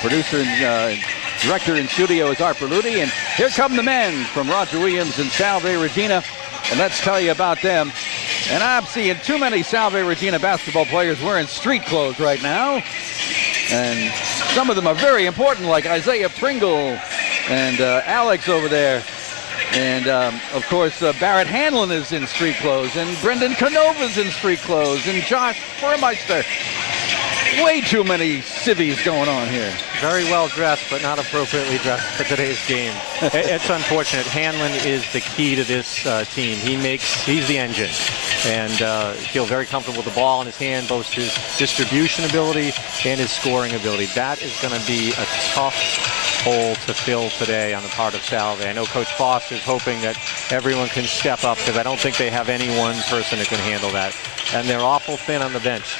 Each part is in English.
producer and director in studio is Art Berluti. And here come the men from Roger Williams and Salve, Regina. And let's tell you about them. And I'm seeing too many Salve Regina basketball players wearing street clothes right now. And some of them are very important, like Isaiah Pringle and Alex over there. And, of course, Barrett Hanlon is in street clothes, and Brendan Canova's in street clothes, and Josh Burmeister. Way too many civvies going on here. Very well dressed, but not appropriately dressed for today's game. It's unfortunate. Hanlon is the key to this team. He's the engine, and feel very comfortable with the ball in his hand, both his distribution ability and his scoring ability. That is going to be a tough hole to fill today on the part of Salve. I know Coach Foster is hoping that everyone can step up, because I don't think they have any one person that can handle that. And they're awful thin on the bench.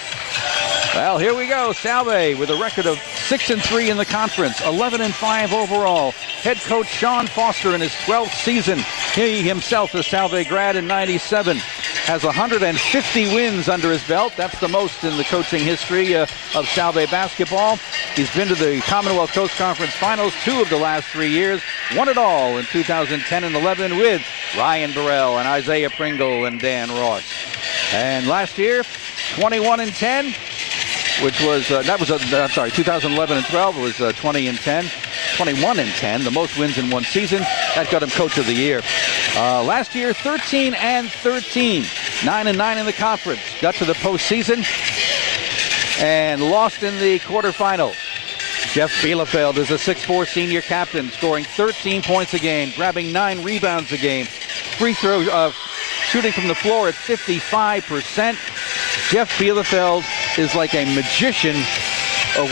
Well, here we go. Salve with a record of 6-3 in the conference, 11-5 overall. Head coach Sean Foster in his 12th season. He himself, a Salve grad in '97, has 150 wins under his belt. That's the most in the coaching history of Salve basketball. He's been to the Commonwealth Coast Conference Finals 2 of the last 3 years. Won it all in 2010 and 11 with Ryan Burrell and Isaiah Pringle and Dan Ross. And last year, 21-10. Which was, 2011 and 12 was 20-10, 21-10, the most wins in one season. That got him Coach of the Year. Last year, 13-13, 9-9 in the conference. Got to the postseason and lost in the quarterfinals. Jeff Bielefeld is a 6'4" senior captain, scoring 13 points a game, grabbing 9 rebounds a game. Free throw, shooting from the floor at 55%. Jeff Bielefeld is like a magician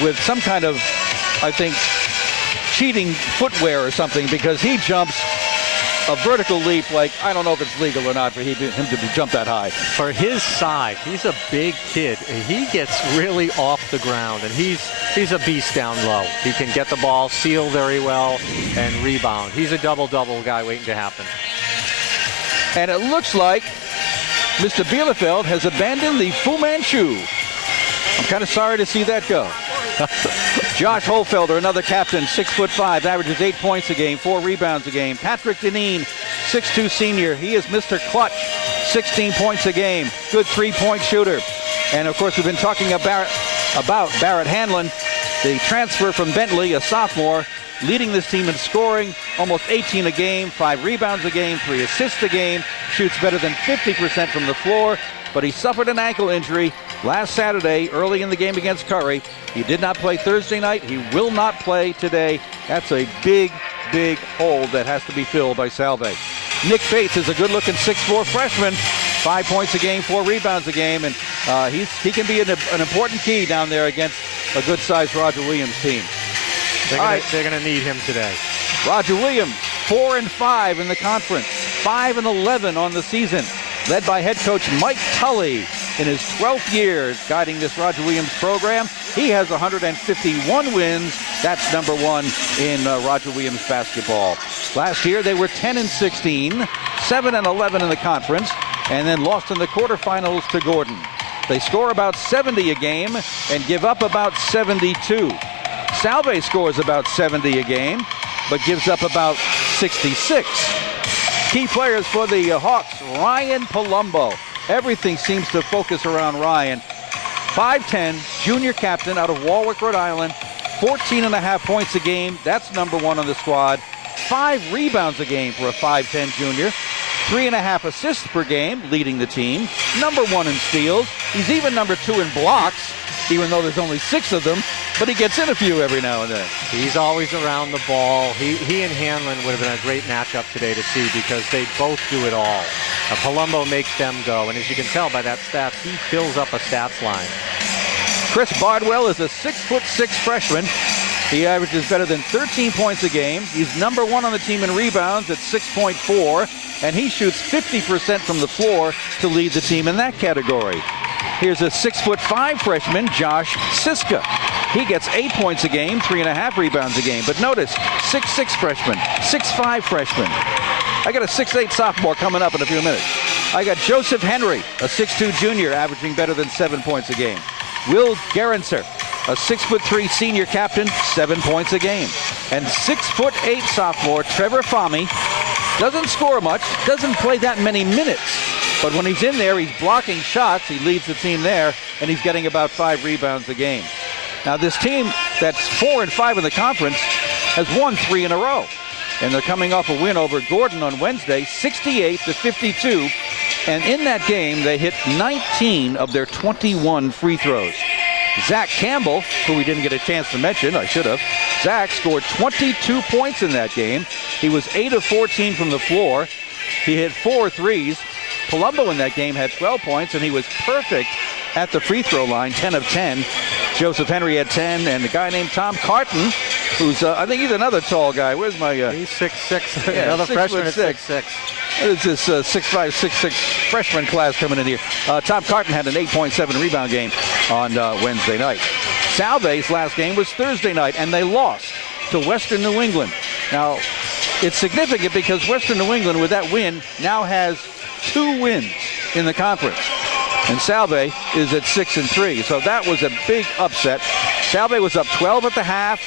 with some kind of, I think, cheating footwear or something, because he jumps a vertical leap like, I don't know if it's legal or not for him to jump that high. For his size, he's a big kid. He gets really off the ground, and he's a beast down low. He can get the ball, seal very well, and rebound. He's a double-double guy waiting to happen. And it looks like Mr. Bielefeld has abandoned the Fu Manchu. I'm kind of sorry to see that go. Josh Holfelder, another captain, 6'5", averages 8 points a game, 4 rebounds a game. Patrick Deneen, 6'2" senior. He is Mr. Clutch, 16 points a game. Good three-point shooter. And, of course, we've been talking about Barrett Hanlon, the transfer from Bentley, a sophomore, leading this team in scoring, almost 18 a game, 5 rebounds a game, 3 assists a game, shoots better than 50% from the floor, but he suffered an ankle injury last Saturday early in the game against Curry. He did not play Thursday night. He will not play today. That's a big, big hole that has to be filled by Salve. Nick Bates is a good-looking 6'4" freshman, 5 points a game, 4 rebounds a game, and he can be an important key down there against a good-sized Roger Williams team. They're going to need him today. Roger Williams, 4-5 in the conference, 5-11 on the season, led by head coach Mike Tully in his 12th year guiding this Roger Williams program. He has 151 wins. That's number 1 in Roger Williams basketball. Last year they were 10-16, 7-11 in the conference, and then lost in the quarterfinals to Gordon. They score about 70 a game and give up about 72. Salve scores about 70 a game, but gives up about 66. Key players for the Hawks, Ryan Palumbo. Everything seems to focus around Ryan. 5'10", junior captain out of Warwick, Rhode Island. 14.5 points a game. That's number 1 on the squad. 5 rebounds a game for a 5'10" junior. 3.5 assists per game, leading the team. Number 1 in steals. He's even number 2 in blocks, even though there's only 6 of them, but he gets in a few every now and then. He's always around the ball. He and Hanlon would have been a great matchup today to see, because they both do it all. Palumbo makes them go, and as you can tell by that stats, he fills up a stats line. Chris Bardwell is a 6'6" freshman. He averages better than 13 points a game. He's number 1 on the team in rebounds at 6.4, and he shoots 50% from the floor to lead the team in that category. Here's a 6'5" freshman, Josh Siska. He gets 8 points a game, 3.5 rebounds a game. But notice, 6'6" freshman, 6'5" freshman. I got a 6'8" sophomore coming up in a few minutes. I got Joseph Henry, a 6'2" junior, averaging better than 7 points a game. Will Gerenser, a 6'3" senior captain, 7 points a game. And 6'8" sophomore Trevor Fahmy doesn't score much, doesn't play that many minutes. But when he's in there, he's blocking shots. He leads the team there, and he's getting about 5 rebounds a game. Now, this team that's 4-5 in the conference has won 3 in a row. And they're coming off a win over Gordon on Wednesday, 68-52. And in that game, they hit 19 of their 21 free throws. Zach Campbell, who we didn't get a chance to mention, I should have. Zach scored 22 points in that game. He was 8 of 14 from the floor. He hit 4 threes. Palumbo in that game had 12 points, and he was perfect at the free throw line, 10 of 10. Joseph Henry had 10, and a guy named Tom Carton, who's, I think he's another tall guy. Where's my... He's 6'6". Yeah, another freshman at 6'6". It's this 6'5", 6'6" freshman class coming in here. Tom Carton had an 8.7 rebound game on Wednesday night. Salve's last game was Thursday night, and they lost to Western New England. Now, it's significant because Western New England, with that win, now has 2 wins in the conference. And Salve is at 6-3. So that was a big upset. Salve was up 12 at the half.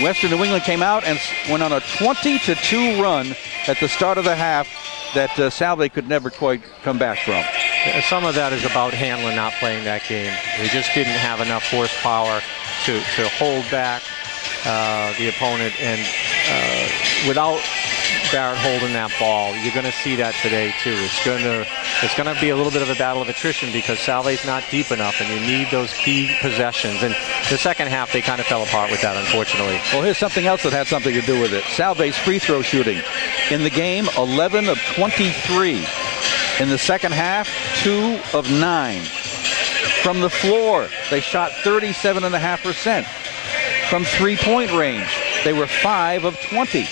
Western New England came out and went on a 20-2 run at the start of the half that Salve could never quite come back from. Some of that is about Hanlon not playing that game. He just didn't have enough horsepower to hold back the opponent, and without Barrett holding that ball, you're going to see that today too. It's going to be a little bit of a battle of attrition because Salve's not deep enough, and you need those key possessions. And the second half, they kind of fell apart with that, unfortunately. Well, here's something else that had something to do with it. Salve's free throw shooting in the game, 11 of 23. In the second half, 2 of 9. From the floor, they shot 37.5%. From three-point range, they were 5 of 20.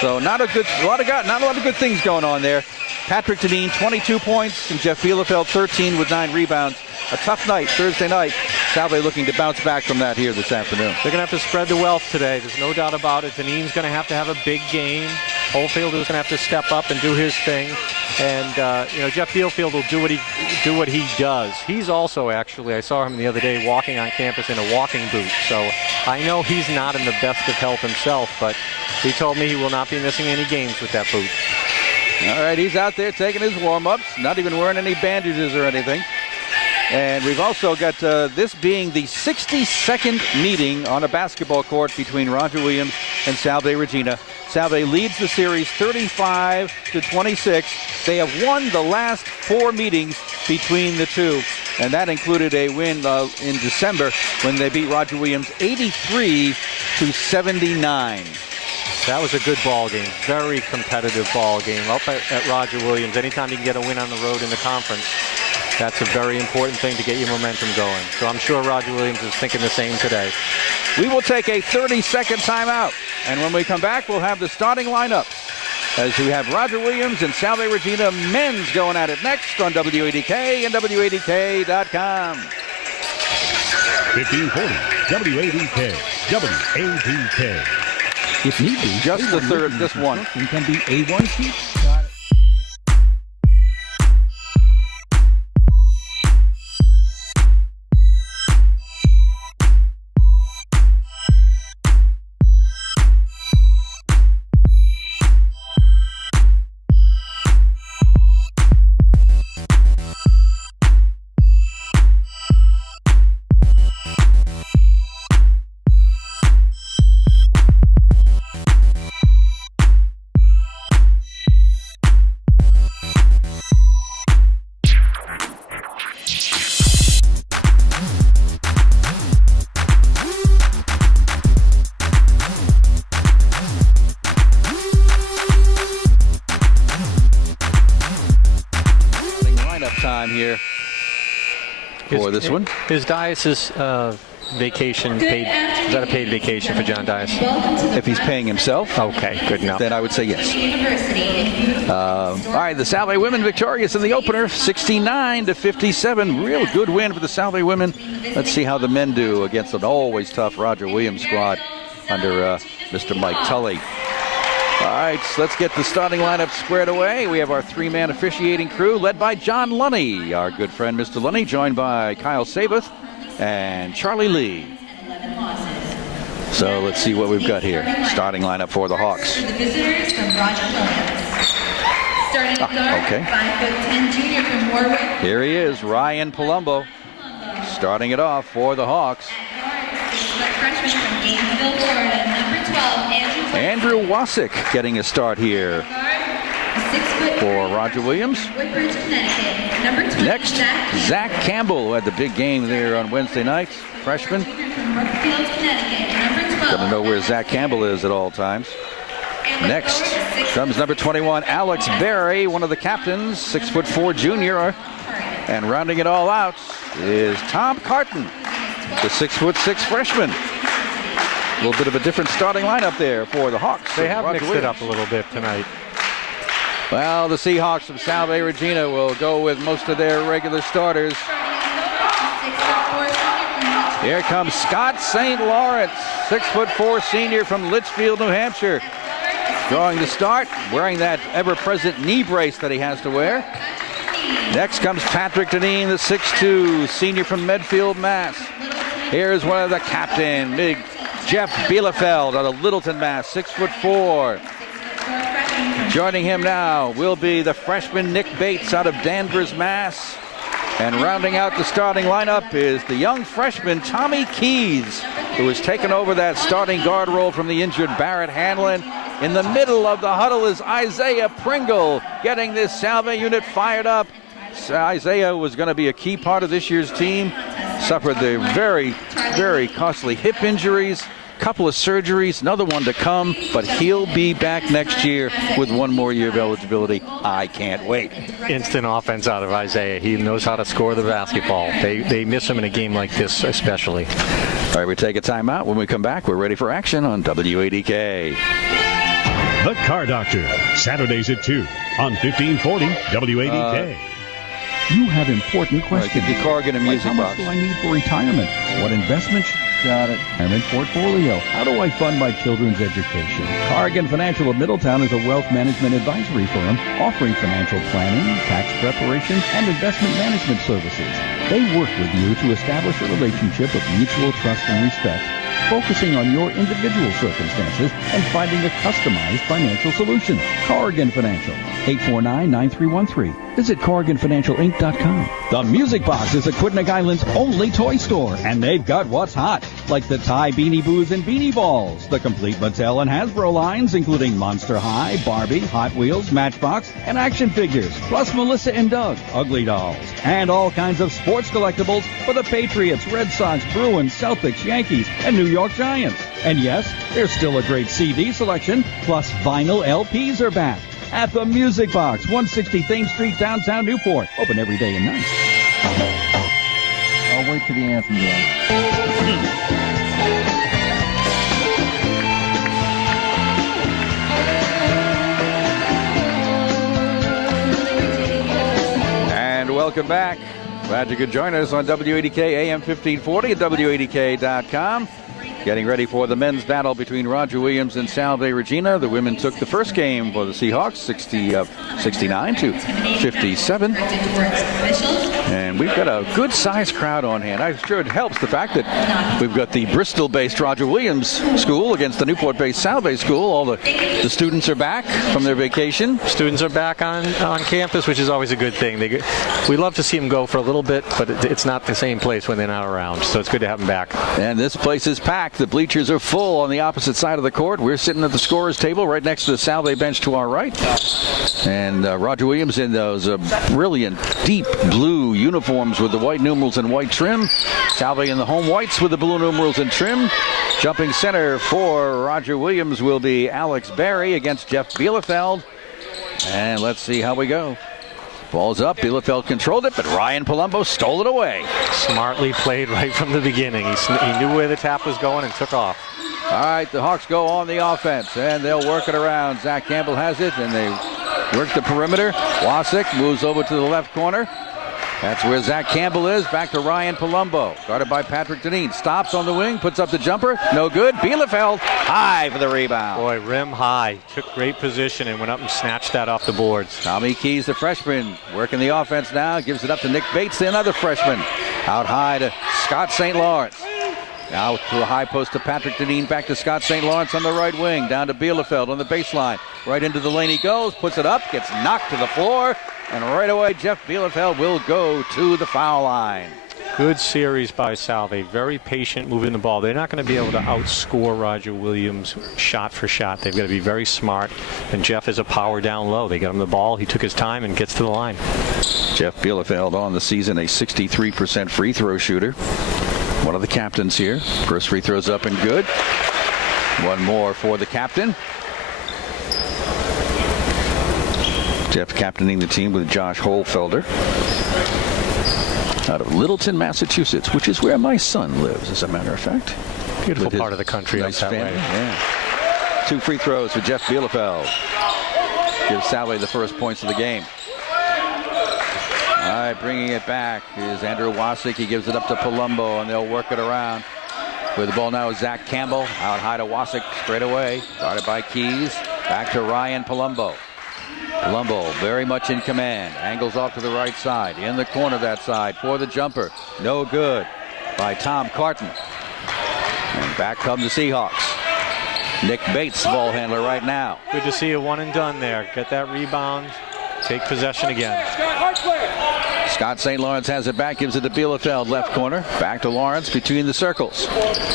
So not a lot of good things going on there. Patrick Deneen, 22 points, and Jeff Bielefeld, 13 with 9 rebounds. A tough night, Thursday night. Salve looking to bounce back from that here this afternoon. They're going to have to spread the wealth today. There's no doubt about it. Deneen's going to have a big game. Holyfield is going to have to step up and do his thing. And Jeff Bielefeld will do what he does. He's also, actually, I saw him the other day walking on campus in a walking boot. So I know he's not in the best of health himself, but he told me he will not be missing any games with that boot. All right, he's out there taking his warm-ups, not even wearing any bandages or anything. And we've also got this being the 62nd meeting on a basketball court between Roger Williams and Salve Regina. Salve leads the series 35-26. They have won the last 4 meetings between the two, and that included a win in December when they beat Roger Williams 83-79. That was a good ball game, very competitive ball game up at Roger Williams. Anytime you can get a win on the road in the conference, that's a very important thing to get your momentum going. So I'm sure Roger Williams is thinking the same today. We will take a 30-second timeout, and when we come back, we'll have the starting lineups as we have Roger Williams and Salve Regina men's going at it next on WADK and WADK.com. 1540 WADK. WADK. If need be, just the third, just one. Can be A1 sheets. Time here for this one. His diocese vacation paid. Is that a paid vacation for John Dias? If he's paying himself, okay, good enough. Then I would say yes. All right, the Salve women victorious in the opener, 69-57. Real good win for the Salve women. Let's see how the men do against an always tough Roger Williams squad under Mr. Mike Tully. All right, so let's get the starting lineup squared away. We have our 3-man officiating crew led by John Lunny, our good friend Mr. Lunny, joined by Kyle Sabath and Charlie Lee. So let's see what we've got here. Starting lineup for the Hawks. For the visitors from Roger Williams. Starting at guard, okay. 5'10" junior from Warwick. Here he is, Ryan Palumbo, starting it off for the Hawks. Freshman from Gainesville, Florida, number 12, Andrew Wasick getting a start here for Roger Williams. Woodbridge, Connecticut, number 20, Next, Zach Campbell, who had the big game there on Wednesday nights, freshman. from Brookfield, Connecticut, number 12. Got to know where Zach Campbell is at all times. Next comes number 21, Alex Berry, one of the captains, 6'4" junior. And rounding it all out is Tom Carton, the 6'6" freshman. A little bit of a different starting lineup there for the Hawks. They have Roger mixed Williams. it up a little bit tonight. Well, the Seahawks from Salve, Regina will go with most of their regular starters. Here comes Scott St. Lawrence, 6'4" senior from Litchfield, New Hampshire. Drawing the start, wearing that ever-present knee brace that he has to wear. Next comes Patrick Deneen, the 6'2" senior from Medfield, Mass. Here's one of the captain, big Jeff Bielefeld out of Littleton, Mass, 6'4". Joining him now will be the freshman Nick Bates out of Danvers, Mass. And rounding out the starting lineup is the young freshman Tommy Keys, who has taken over that starting guard role from the injured Barrett Hanlon. In the middle of the huddle is Isaiah Pringle, getting this Salve unit fired up. Isaiah was going to be a key part of this year's team. Suffered the very, very costly hip injuries. Couple of surgeries, another one to come, but he'll be back next year with one more year of eligibility. I can't wait. Instant offense out of Isaiah. He knows how to score the basketball. They miss him in a game like this especially. All right, we take a timeout. When we come back, we're ready for action on WADK. The Car Doctor, Saturdays at 2 on 1540 WADK. You have important questions. Right, get your car, get a Like, music how much box. do I need for retirement? What investments? Got it. Retirement portfolio. How do I fund my children's education? Cargan Financial of Middletown is a wealth management advisory firm offering financial planning, tax preparation, and investment management services. They work with you to establish a relationship of mutual trust and respect, focusing on your individual circumstances and finding a customized financial solution. Corrigan Financial, 849-9313. Visit CorriganFinancialInc.com. The Music Box is Aquidneck Island's only toy store, and they've got what's hot, like the Thai Beanie Boos and Beanie Balls, the complete Mattel and Hasbro lines, including Monster High, Barbie, Hot Wheels, Matchbox, and action figures, plus Melissa and Doug, Ugly Dolls, and all kinds of sports collectibles for the Patriots, Red Sox, Bruins, Celtics, Yankees, and New York Giants. And yes, there's still a great CD selection, plus vinyl LPs are back. At the Music Box, 160 Thames Street, downtown Newport. Open every day and night. I'll wait for the anthem, Dan. And welcome back. Glad you could join us on WADK AM 1540 at WADK.com. Getting ready for the men's battle between Roger Williams and Salve Regina. The women took the first game for the Seahawks, 69 to 57. And we've got a good-sized crowd on hand. I'm sure it helps the fact that we've got the Bristol-based Roger Williams school against the Newport-based Salve school. All the students are back from their vacation. Students are back on campus, which is always a good thing. We love to see them go for a little bit, but it's not the same place when they're not around. So it's good to have them back. And this place is packed. The bleachers are full on the opposite side of the court. We're sitting at the scorer's table right next to the Salve bench to our right. And Roger Williams in those brilliant deep blue uniforms with the white numerals and white trim. Salve in the home whites with the blue numerals and trim. Jumping center for Roger Williams will be Alex Berry against Jeff Bielefeld. And let's see how we go. Ball's up. Bielefeld controlled it, but Ryan Palumbo stole it away. Smartly played right from the beginning. He knew where the tap was going and took off. All right, the Hawks go on the offense, and they'll work it around. Zach Campbell has it, and they work the perimeter. Wasick moves over to the left corner. That's where Zach Campbell is. Back to Ryan Palumbo. Guarded by Patrick Deneen. Stops on the wing, puts up the jumper. No good. Bielefeld high for the rebound. Boy, rim high. Took great position and went up and snatched that off the boards. Tommy Keys, the freshman, working the offense now. Gives it up to Nick Bates, another freshman. Out high to Scott St. Lawrence. Now to the high post to Patrick Deneen, back to Scott St. Lawrence on the right wing, down to Bielefeld on the baseline. Right into the lane he goes, puts it up, gets knocked to the floor, and right away Jeff Bielefeld will go to the foul line. Good series by Salve. Very patient moving the ball. They're not going to be able to outscore Roger Williams shot for shot. They've got to be very smart. And Jeff is a power down low. They got him the ball. He took his time and gets to the line. Jeff Bielefeld on the season, a 63% free throw shooter. One of the captains here. First free throw's up and good. One more for the captain. Jeff captaining the team with Josh Holfelder out of Littleton, Massachusetts, which is where my son lives, as a matter of fact. Beautiful part of the country. Nice out that family. way. Yeah. 2 free throws for Jeff Bielefeld. Gives Salve the first points of the game. All right, bringing it back is Andrew Wasik. He gives it up to Palumbo, and they'll work it around. With the ball now is Zach Campbell. Out high to Wasik straight away. Guarded by Keys. Back to Ryan Palumbo. Palumbo very much in command. Angles off to the right side. In the corner that side for the jumper. No good by Tom Carton. And back come the Seahawks. Nick Bates, ball handler right now. Good to see a one and done there. Get that rebound. Take possession again. Scott St. Lawrence has it back, gives it to Bielefeld, left corner. Back to Lawrence between the circles.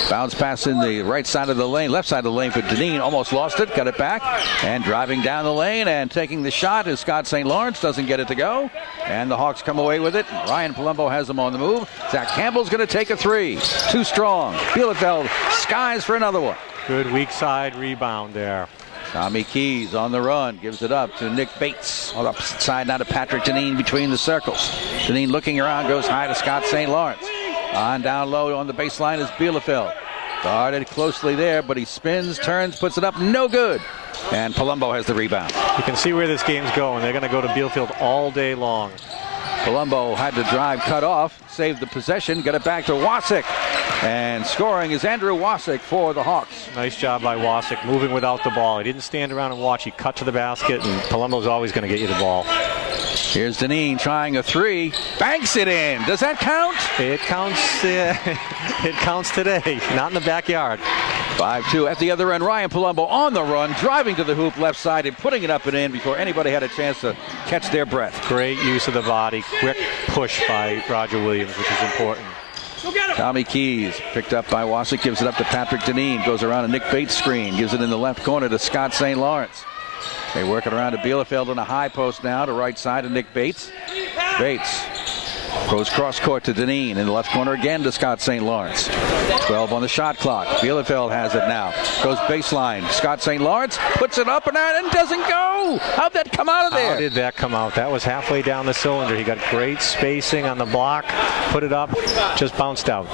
Bounce pass in the right side of the lane, left side of the lane for Deneen. Almost lost it, got it back. And driving down the lane and taking the shot is Scott St. Lawrence. Doesn't get it to go. And the Hawks come away with it. Ryan Palumbo has them on the move. Zach Campbell's going to take a three. Too strong. Bielefeld skies for another one. Good weak side rebound there. Tommy Keys on the run, gives it up to Nick Bates. On the opposite side now to Patrick Deneen between the circles. Deneen looking around, goes high to Scott St. Lawrence. On down low on the baseline is Bielefeld. Guarded closely there, but he spins, turns, puts it up, no good. And Palumbo has the rebound. You can see where this game's going. They're going to go to Bielefeld all day long. Palumbo had to drive, cut off, saved the possession, get it back to Wasik. And scoring is Andrew Wasik for the Hawks. Nice job by Wasik, moving without the ball. He didn't stand around and watch. He cut to the basket, and Palumbo's always going to get you the ball. Here's Deneen trying a three. Banks it in. Does that count? It counts. It counts today. Not in the backyard. 5-2 at the other end. Ryan Palumbo on the run, driving to the hoop left side and putting it up and in before anybody had a chance to catch their breath. Great use of the body. Quick push by Roger Williams, which is important. Tommy Keys picked up by Wasik, gives it up to Patrick Deneen, goes around a Nick Bates screen, gives it in the left corner to Scott St. Lawrence. They work it around to Bielefeld on a high post now to right side of Nick Bates. Bates goes cross court to Deneen in the left corner again to Scott St. Lawrence. 12 on the shot clock. Bielefeld has it now. Goes baseline. Scott St. Lawrence puts it up and out and doesn't go. How'd that come out of there? How did that come out? That was halfway down the cylinder. He got great spacing on the block. Put it up. Just bounced out.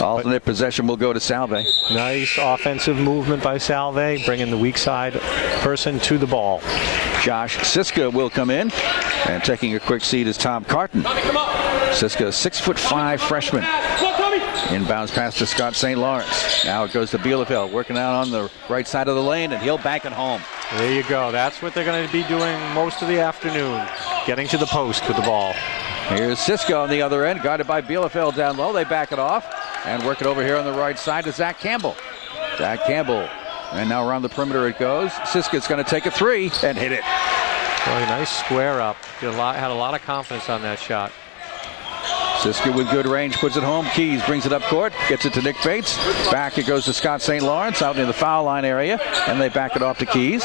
Alternate possession will go to Salve. Nice offensive movement by Salve, bringing the weak side person to the ball. Josh Siska will come in, and taking a quick seat is Tom Carton. Siska, 6'5" freshman. Inbounds pass to Scott St. Lawrence. Now it goes to Bielefeld, working out on the right side of the lane, and he'll bank it home. There you go. That's what they're going to be doing most of the afternoon, getting to the post with the ball. Here's Siska on the other end, guarded by Bielefeld down low. They back it off and work it over here on the right side to Zach Campbell. Zach Campbell, and now around the perimeter it goes. Siska's going to take a three and hit it. Boy, nice square up. Had a lot of confidence on that shot. Siska with good range puts it home. Keys brings it up court, gets it to Nick Bates. Back it goes to Scott St. Lawrence out near the foul line area, and they back it off to Keys.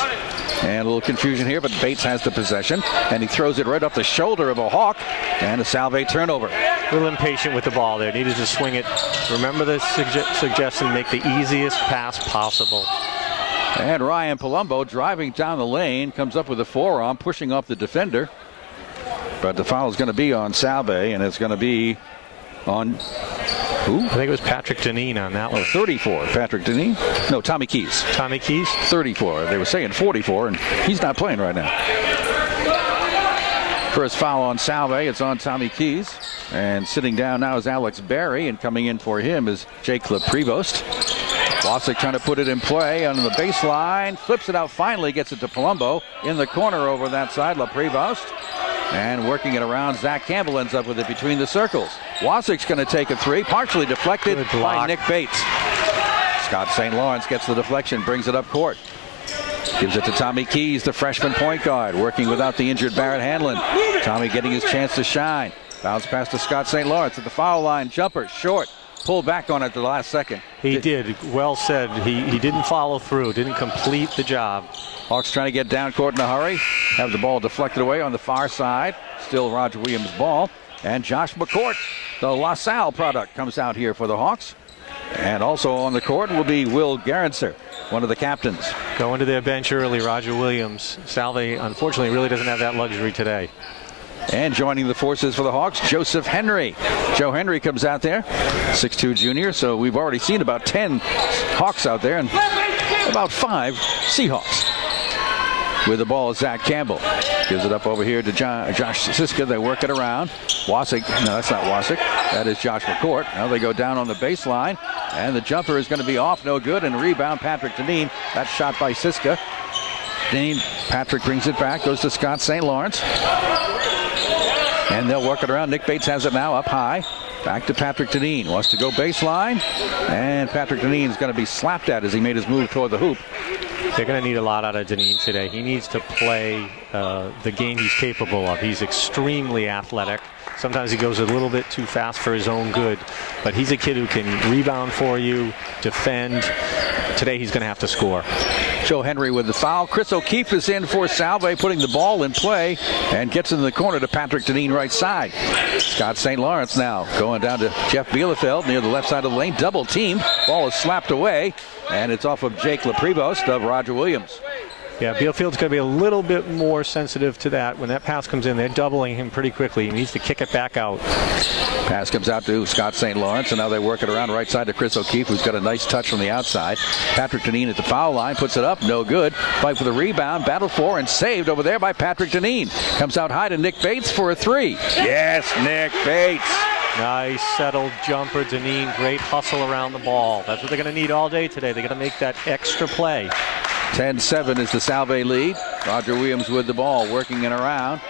And a little confusion here, but Bates has the possession, and he throws it right off the shoulder of a Hawk, and a Salve turnover. A little impatient with the ball there. Needed to swing it. Remember the suggestion, make the easiest pass possible. And Ryan Palumbo driving down the lane, comes up with a forearm, pushing off the defender. But the foul is going to be on Salve, and it's going to be on who? I think it was Patrick Deneen on that one. 34. Patrick Deneen? No, Tommy Keys. Tommy Keys? 34. They were saying 44, and he's not playing right now. First foul on Salve. It's on Tommy Keys. And sitting down now is Alex Barry, and coming in for him is Jake LaPrevost. Wasik trying to put it in play on the baseline. Flips it out finally, gets it to Palumbo. In the corner over that side, LaPrevost. And working it around, Zach Campbell ends up with it between the circles. Wasik's going to take a three, partially deflected by Nick Bates. Scott St. Lawrence gets the deflection, brings it up court. Gives it to Tommy Keys, the freshman point guard, working without the injured Barrett Hanlon. Tommy getting his chance to shine. Bounce pass to Scott St. Lawrence at the foul line. Jumper, short. Pulled back on it at the last second. He did. Well said. He didn't follow through, didn't complete the job. Hawks trying to get down court in a hurry. Have the ball deflected away on the far side. Still Roger Williams' ball. And Josh McCourt, the LaSalle product, comes out here for the Hawks. And also on the court will be Will Gerritzer, one of the captains. Going to their bench early, Roger Williams. Salve, unfortunately, really doesn't have that luxury today. And joining the forces for the Hawks, Joseph Henry. Joe Henry comes out there, 6'2" junior. So we've already seen about 10 Hawks out there and about 5 Seahawks. With the ball, Zach Campbell gives it up over here to Josh Siska. They work it around. Wasik, no, that's not Wasik. That is Josh McCourt. Now they go down on the baseline, and the jumper is going to be off, no good. And rebound, Patrick Deneen. That's shot by Siska. Deneen, Patrick brings it back, goes to Scott St. Lawrence. And they'll work it around. Nick Bates has it now up high. Back to Patrick Deneen. Wants to go baseline. And Patrick Deneen is going to be slapped at as he made his move toward the hoop. They're going to need a lot out of Deneen today. He needs to play the game he's capable of. He's extremely athletic. Sometimes he goes a little bit too fast for his own good. But he's a kid who can rebound for you, defend. Today he's going to have to score. Joe Henry with the foul. Chris O'Keefe is in for Salve, putting the ball in play and gets in the corner to Patrick Deneen right side. Scott St. Lawrence now going down to Jeff Bielefeld near the left side of the lane. Double teamed. Ball is slapped away, and it's off of Jake LaPrevost of Roger Williams. Yeah, Bielefield's going to be a little bit more sensitive to that. When that pass comes in, they're doubling him pretty quickly. He needs to kick it back out. Pass comes out to Scott St. Lawrence, and now they work it around right side to Chris O'Keefe, who's got a nice touch from the outside. Patrick Deneen at the foul line, puts it up, no good. Fight for the rebound, battle for, and saved over there by Patrick Deneen. Comes out high to Nick Bates for a three. Yes, Nick Bates. Nice settled jumper, Deneen. Great hustle around the ball. That's what they're going to need all day today. They're going to make that extra play. 10-7 is the Salve lead. Roger Williams with the ball, working it around.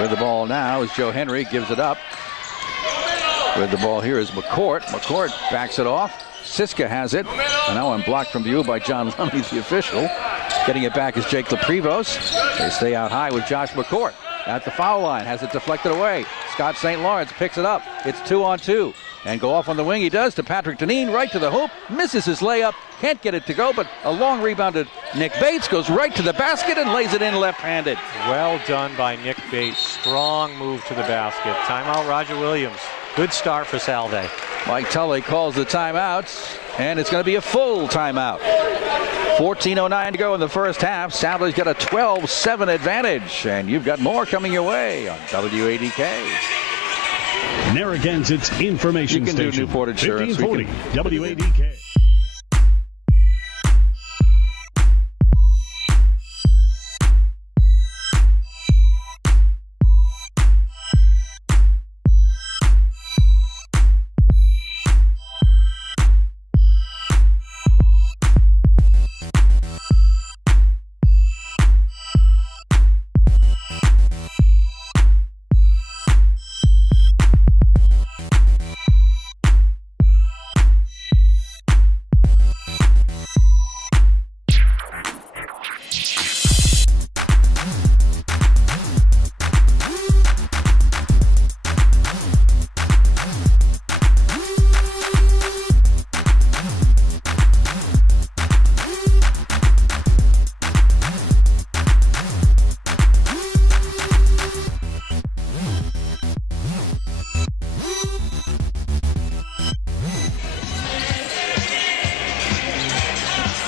With the ball now is Joe Henry, gives it up. With the ball here is McCourt. McCourt backs it off. Siska has it. And now I'm blocked from view by John Lumley, the official. Getting it back is Jake LaPrevost. They stay out high with Josh McCourt. At the foul line, has it deflected away. Scott St. Lawrence picks it up. It's 2-on-2. And go off on the wing he does to Patrick Deneen, right to the hoop. Misses his layup, can't get it to go, but a long rebounded Nick Bates goes right to the basket and lays it in left-handed. Well done by Nick Bates. Strong move to the basket. Timeout, Roger Williams. Good start for Salve. Mike Tully calls the timeout, and it's going to be a full timeout. 14:09 to go in the first half. Salve's got a 12-7 advantage, and you've got more coming your way on WADK. Narragansett's information station. You can do Newport Insurance. 1540 WADK.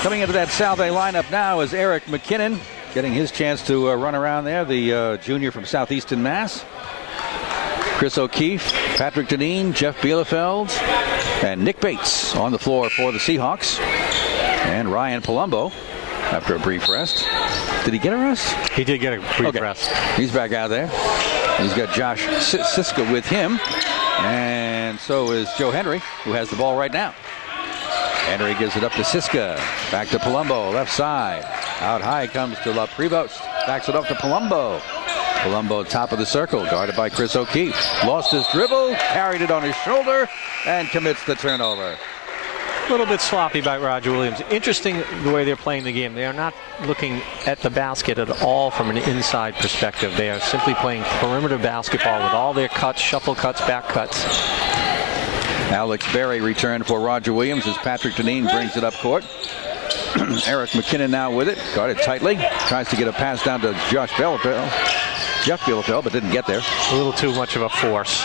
Coming into that Salve lineup now is Eric McKinnon, getting his chance to run around there, the junior from Southeastern Mass. Chris O'Keefe, Patrick Deneen, Jeff Bielefeld, and Nick Bates on the floor for the Seahawks. And Ryan Palumbo, after a brief rest. Did he get a rest? He did get a brief rest. He's back out there. He's got Josh Siska with him. And so is Joe Henry, who has the ball right now. Henry gives it up to Siska. Back to Palumbo, left side. Out high comes to LaPrevost. Backs it up to Palumbo. Palumbo top of the circle, guarded by Chris O'Keefe. Lost his dribble, carried it on his shoulder, and commits the turnover. A little bit sloppy by Roger Williams. Interesting the way they're playing the game. They are not looking at the basket at all from an inside perspective. They are simply playing perimeter basketball with all their cuts, shuffle cuts, back cuts. Alex Berry returned for Roger Williams as Patrick Deneen brings it up court. Eric McKinnon now with it, guarded tightly. Tries to get a pass down to Jeff Bielefeld, but didn't get there. A little too much of a force.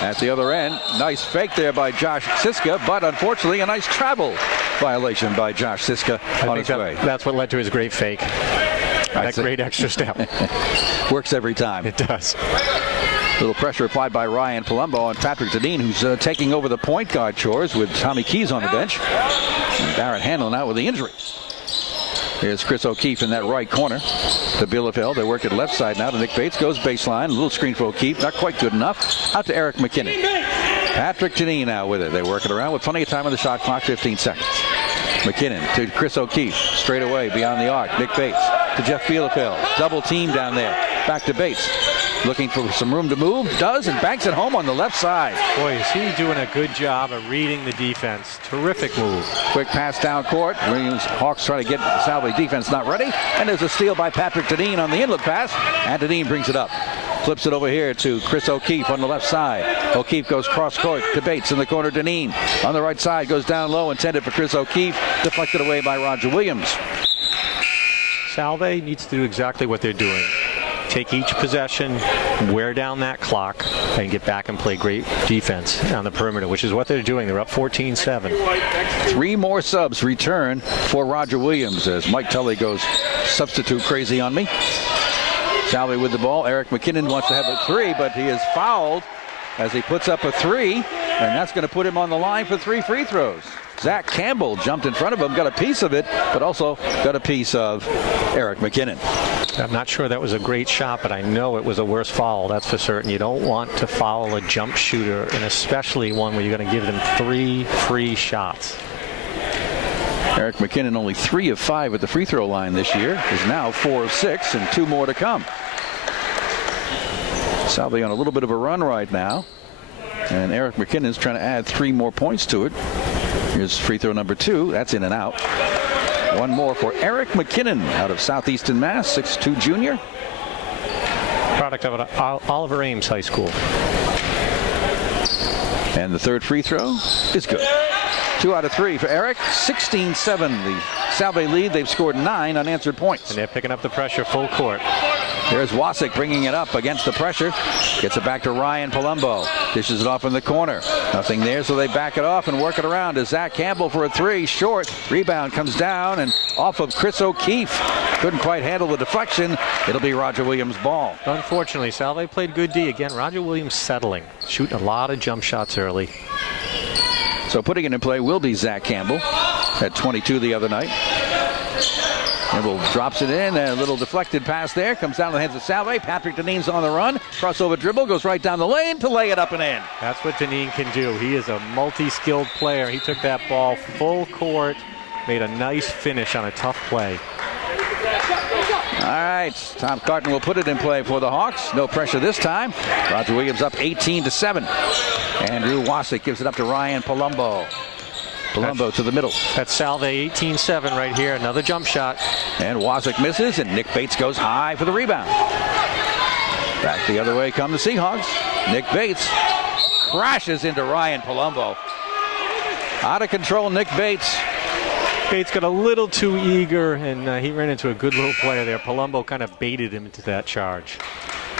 At the other end, nice fake there by Josh Siska, but unfortunately a nice travel violation by Josh Siska on his way. That's what led to his great fake. That great extra step. Works every time. It does. Little pressure applied by Ryan Palumbo on Patrick Deneen, who's taking over the point guard chores with Tommy Keys on the bench. And Barrett Hanlon out with the injury. Here's Chris O'Keefe in that right corner to Bielefeld. They work at left side now to Nick Bates. Goes baseline. A little screen for O'Keefe. Not quite good enough. Out to Eric McKinnon. Patrick Deneen now with it. They work it around with plenty of time on the shot clock. 15 seconds. McKinnon to Chris O'Keefe. Straight away beyond the arc. Nick Bates to Jeff Bielefeld. Double team down there. Back to Bates. Looking for some room to move. Does, and banks it home on the left side. Boy, is he doing a good job of reading the defense. Terrific move. Quick pass down court. Williams Hawks try to get the Salve defense not ready. And there's a steal by Patrick Deneen on the inlet pass. And Deneen brings it up. Flips it over here to Chris O'Keefe on the left side. O'Keefe goes cross court to Bates in the corner. Deneen on the right side goes down low, intended for Chris O'Keefe. Deflected away by Roger Williams. Salve needs to do exactly what they're doing. Take each possession, wear down that clock, and get back and play great defense on the perimeter, which is what they're doing. They're up 14-7. 3 more subs return for Roger Williams as Mike Tully goes substitute crazy on me. Salve with the ball. Eric McKinnon wants to have a 3, but he is fouled as he puts up a 3, and that's going to put him on the line for 3 free throws. Zach Campbell jumped in front of him, got a piece of it, but also got a piece of Eric McKinnon. I'm not sure that was a great shot, but I know it was a worse foul, that's for certain. You don't want to foul a jump shooter, and especially one where you're going to give them 3 free shots. Eric McKinnon, only 3 of 5 at the free throw line this year, is now 4 of 6, and 2 more to come. Salve on a little bit of a run right now, and Eric McKinnon is trying to add 3 more points to it. Here's free throw number 2. That's in and out. 1 more for Eric McKinnon out of Southeastern Mass, 6'2" junior. Product of Oliver Ames High School. And the 3rd free throw is good. 2 out of 3 for Eric. 16-7 the Salve lead. They've scored 9 unanswered points. And they're picking up the pressure full court. There's Wasik bringing it up against the pressure. Gets it back to Ryan Palumbo. Dishes it off in the corner. Nothing there, so they back it off and work it around to Zach Campbell for a 3. Short. Rebound comes down and off of Chris O'Keefe. Couldn't quite handle the deflection. It'll be Roger Williams' ball. Unfortunately, Salve played good D. Again, Roger Williams settling. Shooting a lot of jump shots early. So putting it in play will be Zach Campbell. Had 22 the other night. Campbell drops it in. A little deflected pass there. Comes down to the hands of Salve. Patrick Deneen's on the run. Crossover dribble. Goes right down the lane to lay it up and in. That's what Deneen can do. He is a multi-skilled player. He took that ball full court. Made a nice finish on a tough play. All right. Tom Carton will put it in play for the Hawks. No pressure this time. Roger Williams up 18-7. Andrew Wasik gives it up to Ryan Palumbo. Palumbo to the middle. That's Salve 18-7 right here. Another jump shot. And Wasik misses, and Nick Bates goes high for the rebound. Back the other way come the Seahawks. Nick Bates crashes into Ryan Palumbo. Out of control, Nick Bates. Bates got a little too eager, and he ran into a good little player there. Palumbo kind of baited him into that charge.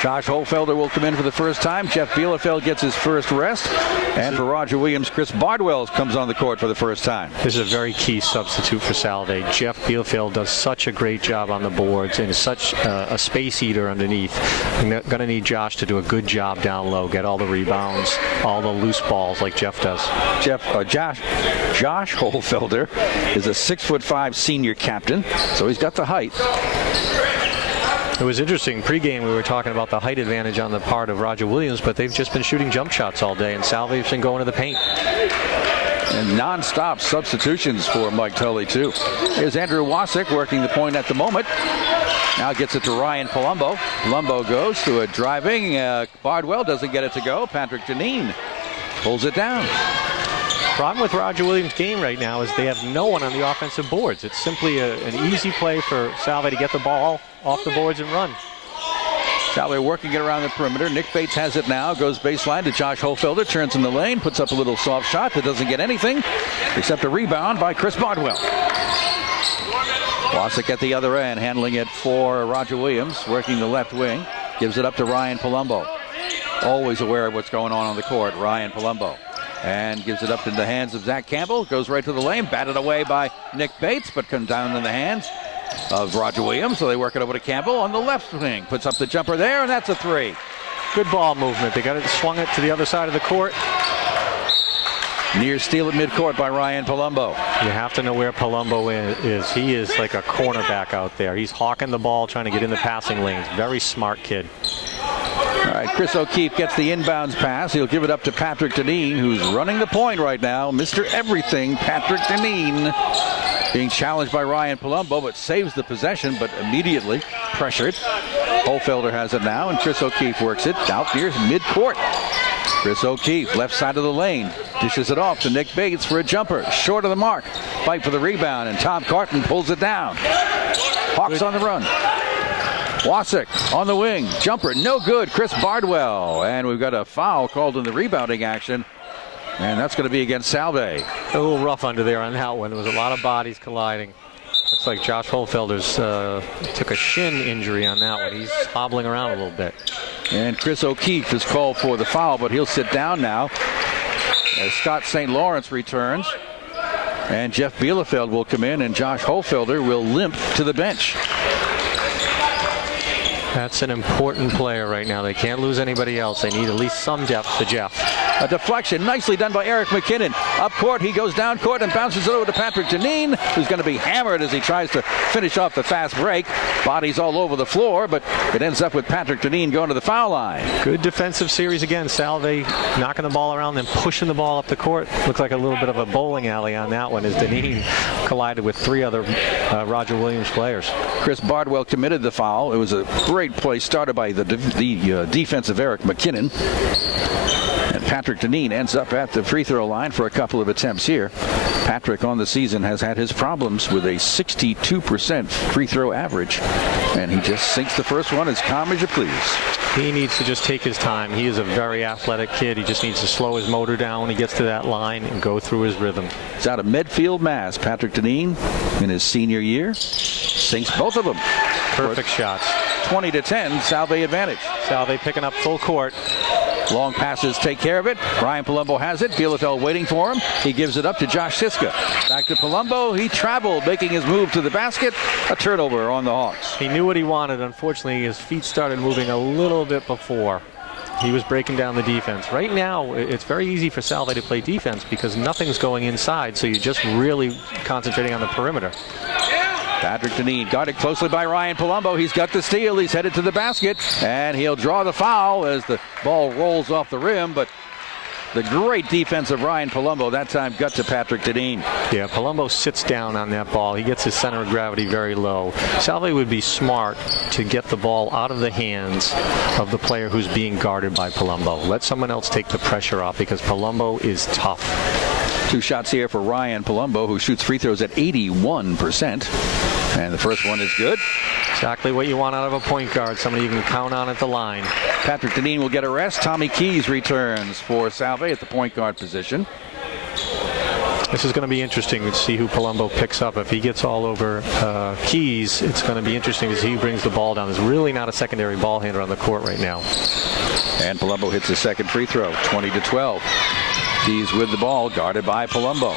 Josh Holfelder will come in for the first time. Jeff Bielefeld gets his first rest. And for Roger Williams, Chris Bardwell comes on the court for the first time. This is a very key substitute for Salve. Jeff Bielefeld does such a great job on the boards and is such a space eater underneath. I'm going to need Josh to do a good job down low, get all the rebounds, all the loose balls like Jeff does. Josh Holfelder is a 6'5" senior captain, so he's got the height. It was interesting. Pre-game, we were talking about the height advantage on the part of Roger Williams, but they've just been shooting jump shots all day, and Salve's been going to the paint. And non-stop substitutions for Mike Tully, too. Here's Andrew Wasik working the point at the moment. Now gets it to Ryan Palumbo. Palumbo goes to a driving. Bardwell doesn't get it to go. Patrick Deneen pulls it down. Problem with Roger Williams' game right now is they have no one on the offensive boards. It's simply an easy play for Salve to get the ball off the boards and run. Salve working it around the perimeter. Nick Bates has it now. Goes baseline to Josh Hofelder. Turns in the lane. Puts up a little soft shot that doesn't get anything except a rebound by Chris Bardwell. Wasik at the other end, handling it for Roger Williams, working the left wing. Gives it up to Ryan Palumbo. Always aware of what's going on the court, Ryan Palumbo. And gives it up in the hands of Zach Campbell. Goes right to the lane. Batted away by Nick Bates, but comes down in the hands of Roger Williams. So they work it over to Campbell on the left wing. Puts up the jumper there, and that's a three. Good ball movement. They got it, swung it to the other side of the court. Near steal at midcourt by Ryan Palumbo. You have to know where Palumbo is. He is like a cornerback out there. He's hawking the ball, trying to get in the passing lanes. Very smart kid. All right, Chris O'Keefe gets the inbounds pass. He'll give it up to Patrick Deneen, who's running the point right now. Mr. Everything, Patrick Deneen, being challenged by Ryan Palumbo, but saves the possession, but immediately pressured. Hofelder has it now, and Chris O'Keefe works it out near midcourt. Chris O'Keefe, left side of the lane, dishes it off to Nick Bates for a jumper. Short of the mark. Fight for the rebound, and Tom Carton pulls it down. Hawks on the run. Wasik on the wing. Jumper, no good. Chris Bardwell. And we've got a foul called in the rebounding action. And that's going to be against Salve. A little rough under there on that one. There was a lot of bodies colliding. Looks like Josh Hofelder's took a shin injury on that one. He's hobbling around a little bit. And Chris O'Keefe is called for the foul, but he'll sit down now as Scott St. Lawrence returns. And Jeff Bielefeld will come in, and Josh Hofelder will limp to the bench. That's an important player right now. They can't lose anybody else. They need at least some depth to Jeff. A deflection nicely done by Eric McKinnon. Up court, he goes down court and bounces it over to Patrick Deneen, who's going to be hammered as he tries to finish off the fast break. Bodies all over the floor, but it ends up with Patrick Deneen going to the foul line. Good defensive series again. Salve knocking the ball around, then pushing the ball up the court. Looks like a little bit of a bowling alley on that one as Deneen collided with three other Roger Williams players. Chris Bardwell committed the foul. It was a great play started by the defensive Eric McKinnon. And Patrick Deneen ends up at the free throw line for a couple of attempts here. Patrick on the season has had his problems with a 62% free throw average. And he just sinks the first one as calm as you please. He needs to just take his time. He is a very athletic kid. He just needs to slow his motor down when he gets to that line and go through his rhythm. It's out of Medfield, Mass. Patrick Deneen in his senior year sinks both of them. Perfect shots. 20-10, Salve advantage. Salve picking up full court. Long passes take care of it. Ryan Palumbo has it. Bielefeld waiting for him. He gives it up to Josh Siska. Back to Palumbo. He traveled, making his move to the basket. A turnover on the Hawks. He knew what he wanted. Unfortunately, his feet started moving a little bit before. He was breaking down the defense. Right now, it's very easy for Salve to play defense because nothing's going inside, so you're just really concentrating on the perimeter. Patrick Deneen guarded closely by Ryan Palumbo. He's got the steal. He's headed to the basket, and he'll draw the foul as the ball rolls off the rim, but the great defense of Ryan Palumbo that time got to Patrick Deneen. Yeah, Palumbo sits down on that ball. He gets his center of gravity very low. Salve would be smart to get the ball out of the hands of the player who's being guarded by Palumbo. Let someone else take the pressure off because Palumbo is tough. Two shots here for Ryan Palumbo, who shoots free throws at 81%. And the first one is good. Exactly what you want out of a point guard, somebody you can count on at the line. Patrick Deneen will get a rest. Tommy Keys returns for Salve at the point guard position. This is going to be interesting to see who Palumbo picks up. If he gets all over Keys, it's going to be interesting to see who brings the ball down. There's really not a secondary ball handler on the court right now. And Palumbo hits his second free throw, 20-12. Keys with the ball, guarded by Palumbo.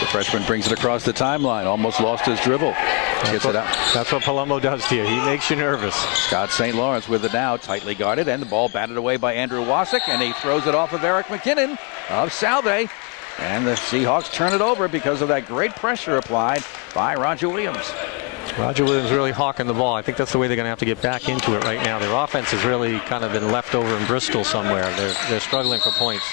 The freshman brings it across the timeline. Almost lost his dribble. Gets it out. That's what Palumbo does to you. He makes you nervous. Scott St. Lawrence with it now, tightly guarded, and the ball batted away by Andrew Wasik, and he throws it off of Eric McKinnon of Salve. And the Seahawks turn it over because of that great pressure applied by Roger Williams. Roger Williams really hawking the ball. I think that's the way they're going to have to get back into it right now. Their offense has really kind of been left over in Bristol somewhere. They're struggling for points.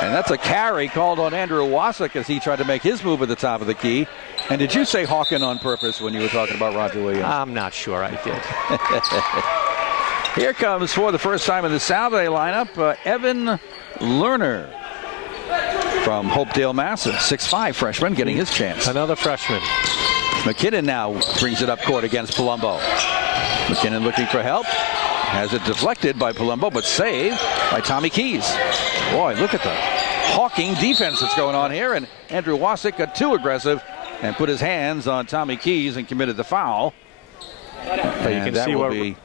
And that's a carry called on Andrew Wasik as he tried to make his move at the top of the key. And did you say Hawken on purpose when you were talking about Roger Williams? I'm not sure I did. Here comes for the first time in the Salve lineup, Evan Lerner from Hopedale, Mass. 6'5" freshman getting his chance. Another freshman. McKinnon now brings it up court against Palumbo. McKinnon looking for help. Has it deflected by Palumbo, but saved by Tommy Keys. Boy, look at the hawking defense that's going on here. And Andrew Wasik got too aggressive and put his hands on Tommy Keys and committed the foul. But you can see what will be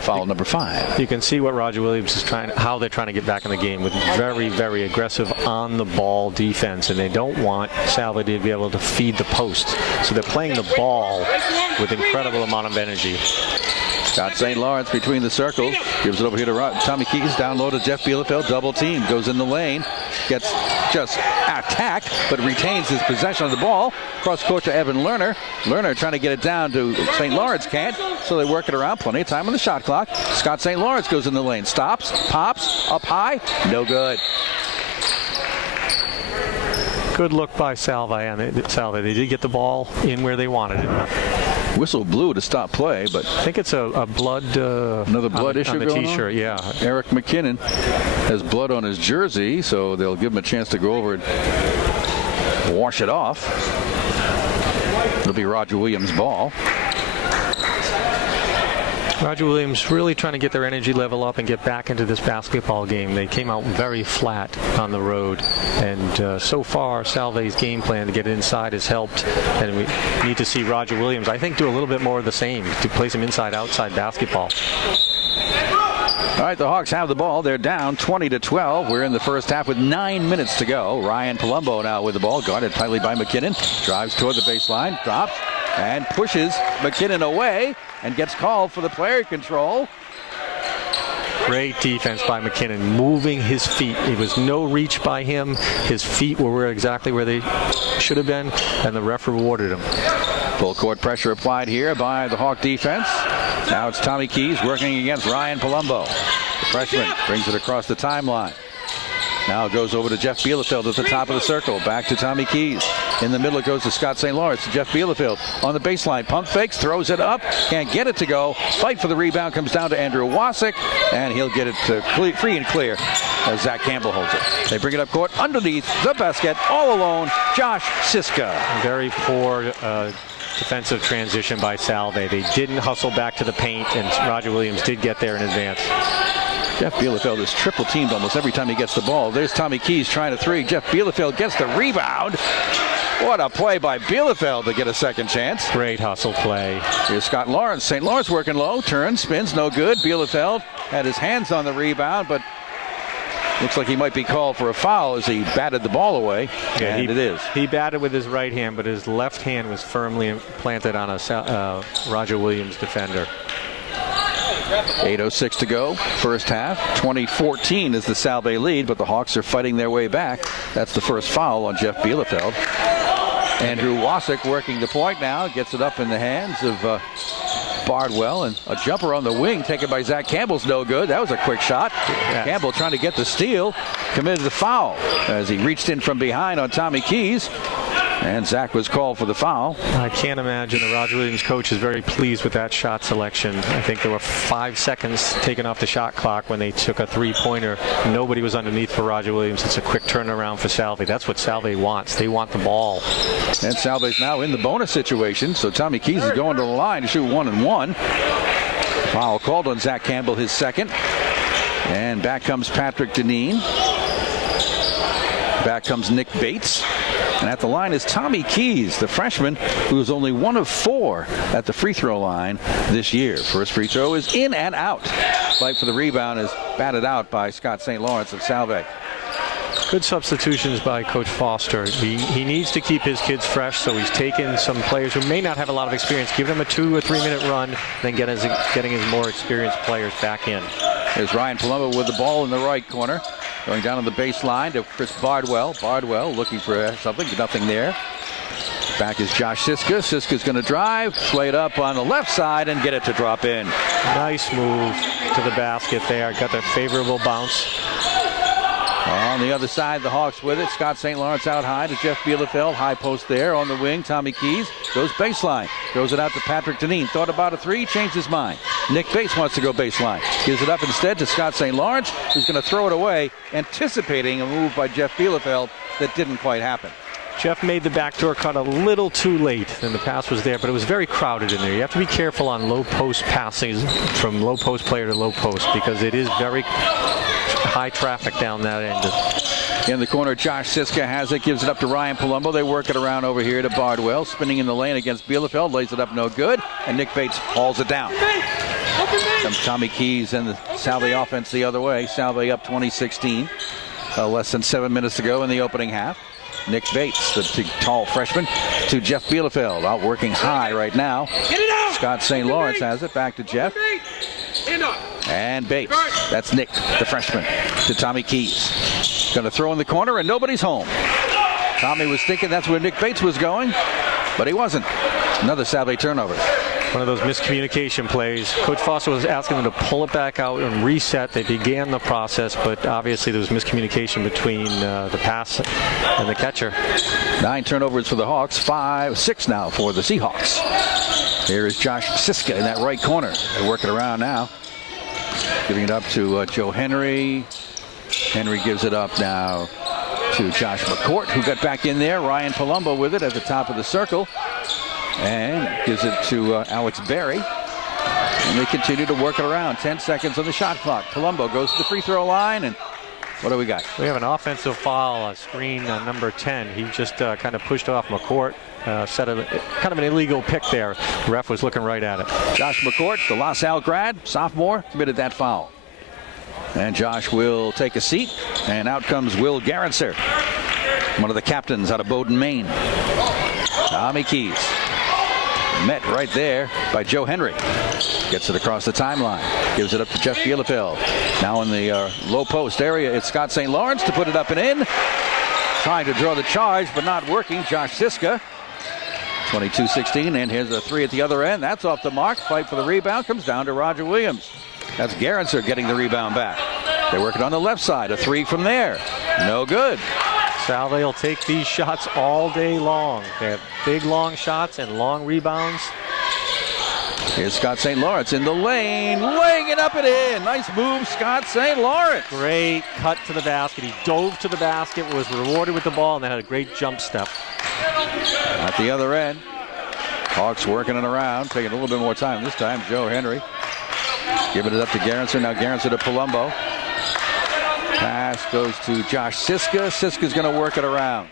foul number 5. You can see what Roger Williams is how they're trying to get back in the game with very, very aggressive on the ball defense, and they don't want Salve to be able to feed the post. So they're playing the ball with incredible amount of energy. Got St. Lawrence between the circles. Gives it over here to Tommy Keys. Down low to Jeff Bielefeld. Double team. Goes in the lane. Gets just attacked, but retains his possession of the ball. Cross court to Evan Lerner. Lerner trying to get it down to St. Lawrence. Can't. So they work it around. Plenty of time on the shot clock. Scott St. Lawrence goes in the lane. Stops. Pops. Up high. No good. Good look by Salve. They did get the ball in where they wanted it. Whistle blew to stop play, but I think it's a blood another blood issue on the going t-shirt. on? Yeah. Eric McKinnon has blood on his jersey, so they'll give him a chance to go over and wash it off. It'll be Roger Williams' ball. Roger Williams really trying to get their energy level up and get back into this basketball game. They came out very flat on the road, and so far Salve's game plan to get inside has helped, and we need to see Roger Williams, I think, do a little bit more of the same, to play some inside-outside basketball. All right, the Hawks have the ball. They're down 20-12. We're in the first half with 9 minutes to go. Ryan Palumbo now with the ball, guarded tightly by McKinnon. Drives toward the baseline, drops, and pushes McKinnon away and gets called for the player control. Great defense by McKinnon, moving his feet. It was no reach by him. His feet were exactly where they should have been, and the ref rewarded him. Full court pressure applied here by the Hawk defense. Now it's Tommy Keys working against Ryan Palumbo. The freshman brings it across the timeline. Now it goes over to Jeff Bielefeld at the top of the circle. Back to Tommy Keys. In the middle it goes to Scott St. Lawrence. To Jeff Bielefeld on the baseline. Pump fakes, throws it up. Can't get it to go. Fight for the rebound comes down to Andrew Wasik. And he'll get it free and clear as Zach Campbell holds it. They bring it up court underneath the basket. All alone, Josh Siska. Very poor defensive transition by Salve. They didn't hustle back to the paint, and Roger Williams did get there in advance. Jeff Bielefeld is triple teamed almost every time he gets the ball. There's Tommy Keys trying to three. Jeff Bielefeld gets the rebound. What a play by Bielefeld to get a second chance. Great hustle play. Here's Scott Lawrence. St. Lawrence working low. Turns, spins, no good. Bielefeld had his hands on the rebound, but looks like he might be called for a foul as he batted the ball away. Yeah, and it is. He batted with his right hand, but his left hand was firmly planted on a Roger Williams defender. 8:06 to go, first half. 20-14 is the Salve lead, but the Hawks are fighting their way back. That's the first foul on Jeff Bielefeld. Andrew Wasik working the point now, gets it up in the hands of Bardwell, and a jumper on the wing taken by Zach Campbell's no good. That was a quick shot. Yes. Campbell trying to get the steal, committed the foul as he reached in from behind on Tommy Keys. And Zach was called for the foul. I can't imagine the Roger Williams coach is very pleased with that shot selection. I think there were 5 seconds taken off the shot clock when they took a three-pointer. Nobody was underneath for Roger Williams. It's a quick turnaround for Salve. That's what Salve wants. They want the ball. And Salve's now in the bonus situation, so Tommy Keys is going to the line to shoot 1-and-1. Foul called on Zach Campbell, his second. And back comes Patrick Deneen. Back comes Nick Bates. And at the line is Tommy Keys, the freshman, who is only 1 of 4 at the free throw line this year. First free throw is in and out. Fight for the rebound is batted out by Scott St. Lawrence of Salve. Good substitutions by Coach Foster. He needs to keep his kids fresh, so he's taken some players who may not have a lot of experience, giving them a 2 or 3 minute run, then getting his more experienced players back in. There's Ryan Palumbo with the ball in the right corner. Going down on the baseline to Chris Bardwell. Bardwell looking for something. Nothing there. Back is Josh Siska. Siska's going to drive, play it up on the left side, and get it to drop in. Nice move to the basket there. Got the favorable bounce. On the other side, the Hawks with it. Scott St. Lawrence out high to Jeff Bielefeld. High post there on the wing. Tommy Keys goes baseline. Throws it out to Patrick Deneen. Thought about a three, changed his mind. Nick Bates wants to go baseline. Gives it up instead to Scott St. Lawrence, who's going to throw it away, anticipating a move by Jeff Bielefeld that didn't quite happen. Jeff made the backdoor cut a little too late, and the pass was there, but it was very crowded in there. You have to be careful on low post passing from low post player to low post because it is very high traffic down that end. In the corner, Josh Siska has it, gives it up to Ryan Palumbo. They work it around over here to Bardwell, spinning in the lane against Bielefeld, lays it up no good, and Nick Bates hauls it down. Comes Tommy Keys and the Salve offense the other way. Salve up 20-16. Less than 7 minutes to go in the opening half. Nick Bates, the big, tall freshman, to Jeff Bielefeld, out working high right now. Scott St. Lawrence has it, back to Jeff. And Bates, that's Nick, the freshman, to Tommy Keys. Going to throw in the corner, and nobody's home. Tommy was thinking that's where Nick Bates was going, but he wasn't. Another Salve turnover. One of those miscommunication plays. Coach Foster was asking them to pull it back out and reset. They began the process, but obviously there was miscommunication between the pass and the catcher. 9 turnovers for the Hawks, 6 now for the Seahawks. Here is Josh Siska in that right corner. They work it around now. Giving it up to Joe Henry. Henry gives it up now to Josh McCourt, who got back in there. Ryan Palumbo with it at the top of the circle. And gives it to Alex Berry. And they continue to work it around. 10 seconds on the shot clock. Palumbo goes to the free throw line. And what do we got? We have an offensive foul, screen number 10. He just kind of pushed off McCourt. Set a kind of an illegal pick there. The ref was looking right at it. Josh McCourt, the La Salle grad, sophomore, committed that foul. And Josh will take a seat. And out comes Will Garretser, one of the captains out of Bowdoin, Maine. Tommy Keys. Met right there by Joe Henry. Gets it across the timeline. Gives it up to Jeff Bielefeld. Now in the low post area, it's Scott St. Lawrence to put it up and in. Trying to draw the charge, but not working. Josh Siska. 22-16, and here's a three at the other end. That's off the mark. Fight for the rebound. Comes down to Roger Williams. That's Garretser getting the rebound back. They work it on the left side. A three from there. No good. Salve will take these shots all day long. They have big, long shots and long rebounds. Here's Scott St. Lawrence in the lane, laying it up and in. Nice move, Scott St. Lawrence. Great cut to the basket. He dove to the basket, was rewarded with the ball, and then had a great jump step. At the other end, Hawks working it around, taking a little bit more time this time. Joe Henry giving it up to Garretser. Now Garretser to Palumbo. Pass goes to Josh Siska. Siska's going to work it around.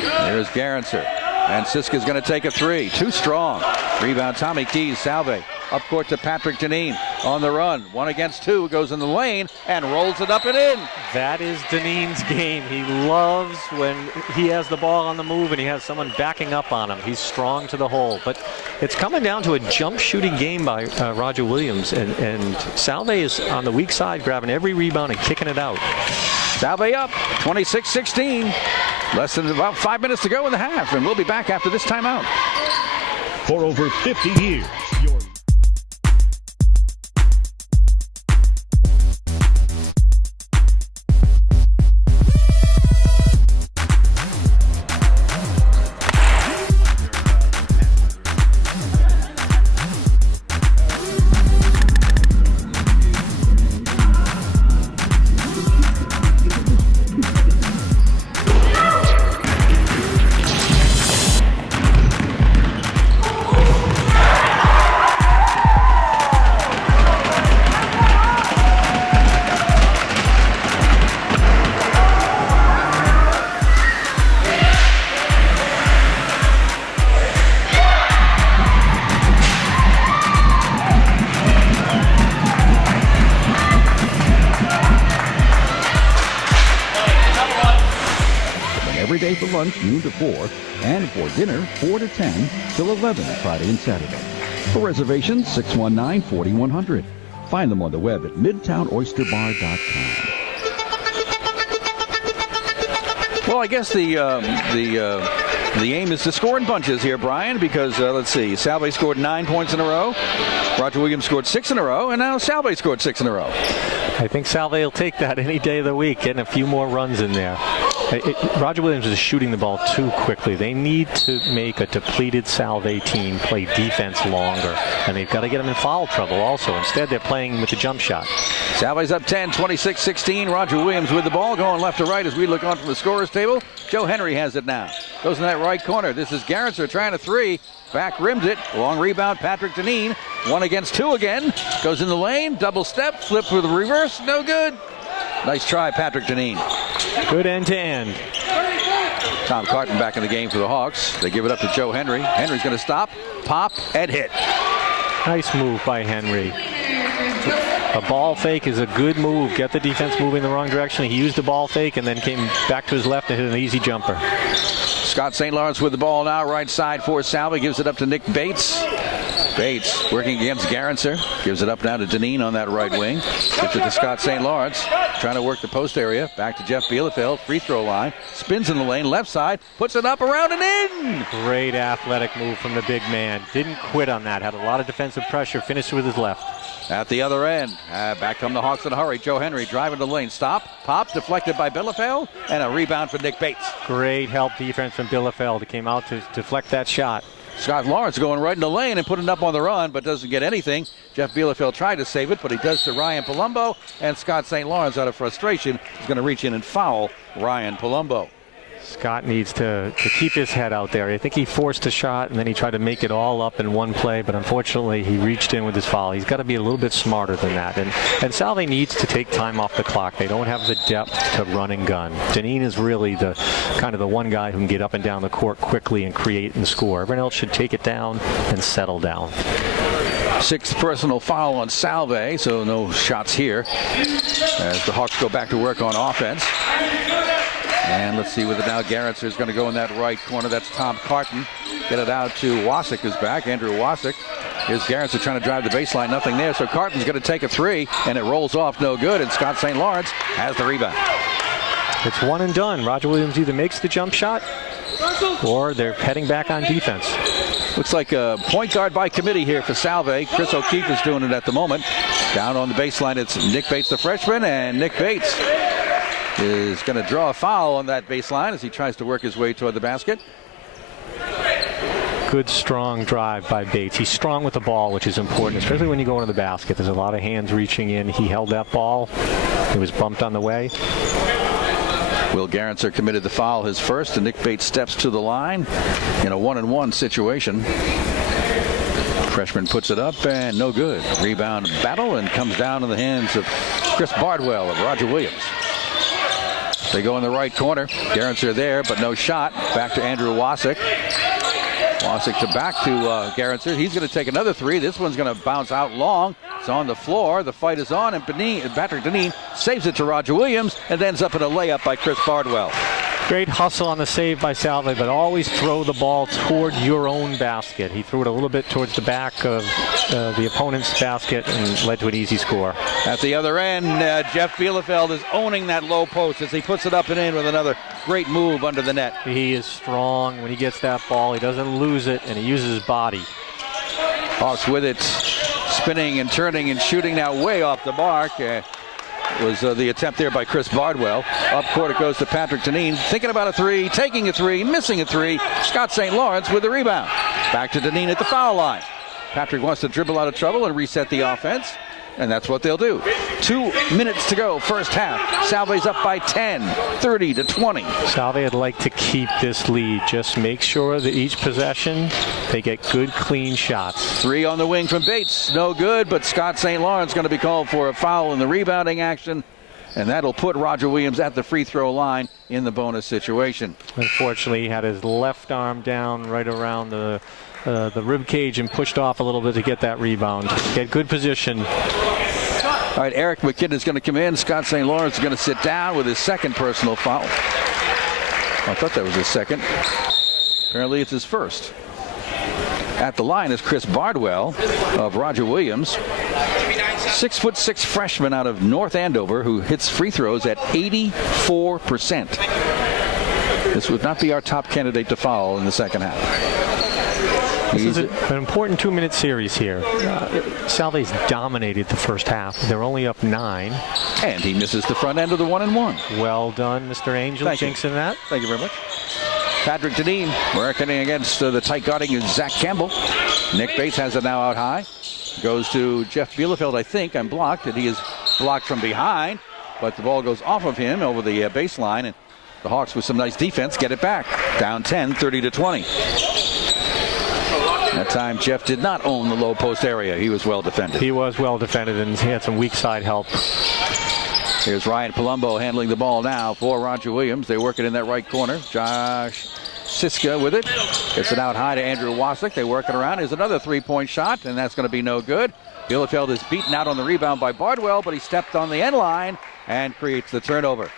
There's Garretser. And Siska's going to take a three. Too strong. Rebound, Tommy Keys, Salve. Up court to Patrick Deneen on the run. 1 against 2. Goes in the lane and rolls it up and in. That is Deneen's game. He loves when he has the ball on the move and he has someone backing up on him. He's strong to the hole. But it's coming down to a jump shooting game by Roger Williams. And Salve is on the weak side, grabbing every rebound and kicking it out. Salve up 26-16. Less than about 5 minutes to go in the half. And we'll be back after this timeout. For over 50 years, for lunch noon to 4, and for dinner 4 to 10 till 11 Friday and Saturday. For reservations, 619-4100. Find them on the web at midtownoysterbar.com. Well, I guess the aim is to score in bunches here, Brian, because let's see, Salve scored 9 points in a row, Roger Williams scored 6 in a row, and now Salve scored 6 in a row. I think Salve will take that any day of the week, getting a few more runs in there. Roger Williams is shooting the ball too quickly. They need to make a depleted Salve team play defense longer, and they've got to get them in foul trouble also. Instead, they're playing with the jump shot. Salve's up 10, 26-16. Roger Williams with the ball, going left to right as we look on from the scorer's table. Joe Henry has it now. Goes in that right corner. This is Garretser trying a three. Back rims it. Long rebound, Patrick Deneen. 1 against 2 again. Goes in the lane. Double step. Flip with a reverse. No good. Nice try, Patrick Deneen. Good end to end. Tom Carton back in the game for the Hawks. They give it up to Joe Henry. Henry's going to stop, pop, and hit. Nice move by Henry. A ball fake is a good move. Get the defense moving in the wrong direction. He used the ball fake and then came back to his left and hit an easy jumper. Scott St. Lawrence with the ball now, right side for Salve. Gives it up to Nick Bates. Bates working against Garretser. Gives it up now to Deneen on that right wing. Gives it to Scott St. Lawrence. Trying to work the post area. Back to Jeff Bielefeld. Free throw line. Spins in the lane. Left side. Puts it up, around, and in. Great athletic move from the big man. Didn't quit on that. Had a lot of defensive pressure. Finished with his left. At the other end, back come the Hawks in a hurry. Joe Henry driving the lane. Stop, pop, deflected by Bielefeld, and a rebound for Nick Bates. Great help defense from Bielefeld. He came out to deflect that shot. Scott Lawrence going right in the lane and putting it up on the run, but doesn't get anything. Jeff Bielefeld tried to save it, but he does to Ryan Palumbo, and Scott St. Lawrence, out of frustration, is going to reach in and foul Ryan Palumbo. Scott needs to keep his head out there. I think he forced a shot and then he tried to make it all up in one play, but unfortunately he reached in with his foul. He's got to be a little bit smarter than that. And Salve needs to take time off the clock. They don't have the depth to run and gun. Deneen is really the kind of the one guy who can get up and down the court quickly and create and score. Everyone else should take it down and settle down. 6th personal foul on Salve, so no shots here as the Hawks go back to work on offense. And let's see whether now Garretser is going to go in that right corner. That's Tom Carton. Get it out to Wasik, who's back. Andrew Wasik. Here's Garretser trying to drive the baseline. Nothing there. So Carton's going to take a three, and it rolls off no good. And Scott St. Lawrence has the rebound. It's one and done. Roger Williams either makes the jump shot or they're heading back on defense. Looks like a point guard by committee here for Salve. Chris O'Keefe is doing it at the moment. Down on the baseline, it's Nick Bates, the freshman, and Nick Bates is going to draw a foul on that baseline as he tries to work his way toward the basket. Good, strong drive by Bates. He's strong with the ball, which is important, especially when you go into the basket. There's a lot of hands reaching in. He held that ball. It was bumped on the way. Will Garretser committed the foul, his first, and Nick Bates steps to the line in a 1-on-1 situation. Freshman puts it up and no good. Rebound battle and comes down in the hands of Chris Bardwell of Roger Williams. They go in the right corner. Garretser there, but no shot. Back to Andrew Wasik. Wasik to back to Garretser. He's going to take another three. This one's going to bounce out long. It's on the floor. The fight is on, and Patrick Deneen saves it to Roger Williams and ends up in a layup by Chris Bardwell. Great hustle on the save by Salve, but always throw the ball toward your own basket. He threw it a little bit towards the back of the opponent's basket and led to an easy score. At the other end, Jeff Bielefeld is owning that low post as he puts it up and in with another great move under the net. He is strong when he gets that ball. He doesn't lose it, and he uses his body. Hawks with it, spinning and turning and shooting now way off the mark. Was the attempt there by Chris Bardwell. Up court it goes to Patrick Deneen. Thinking about a three, taking a three, missing a three. Scott St. Lawrence with the rebound. Back to Deneen at the foul line. Patrick wants to dribble out of trouble and reset the offense. And that's what they'll do. 2 minutes to go, first half. Salve's up by 10, 30-20. Salve would like to keep this lead. Just make sure that each possession, they get good, clean shots. Three on the wing from Bates. No good, but Scott St. Lawrence going to be called for a foul in the rebounding action. And that'll put Roger Williams at the free throw line in the bonus situation. Unfortunately, he had his left arm down right around the rib cage and pushed off a little bit to get that rebound. Get good position. All right, Eric McKinnon is going to come in. Scott St. Lawrence is going to sit down with his second personal foul. I thought that was his second. Apparently it's his first. At the line is Chris Bardwell of Roger Williams. 6'6" freshman out of North Andover who hits free throws at 84%. This would not be our top candidate to foul in the second half. This is an important 2-minute series here. Salve's dominated the first half. They're only up 9. And he misses the front end of the 1-and-1. Well done, Mr. Angel. Jinxing that. Thank you very much. Patrick Deneen working against the tight guarding of Zach Campbell. Nick Bates has it now out high. Goes to Jeff Bielefeld, I think, and blocked. And he is blocked from behind. But the ball goes off of him over the baseline. And the Hawks, with some nice defense, get it back. Down 10, 30-20. That time, Jeff did not own the low post area. He was well defended. He was well defended, and he had some weak side help. Here's Ryan Palumbo handling the ball now for Roger Williams. They work it in that right corner. Josh Siska with it. Gets it out high to Andrew Wasik. They work it around. Here's another three-point shot, and that's going to be no good. Bielefeld is beaten out on the rebound by Bardwell, but he stepped on the end line and creates the turnover.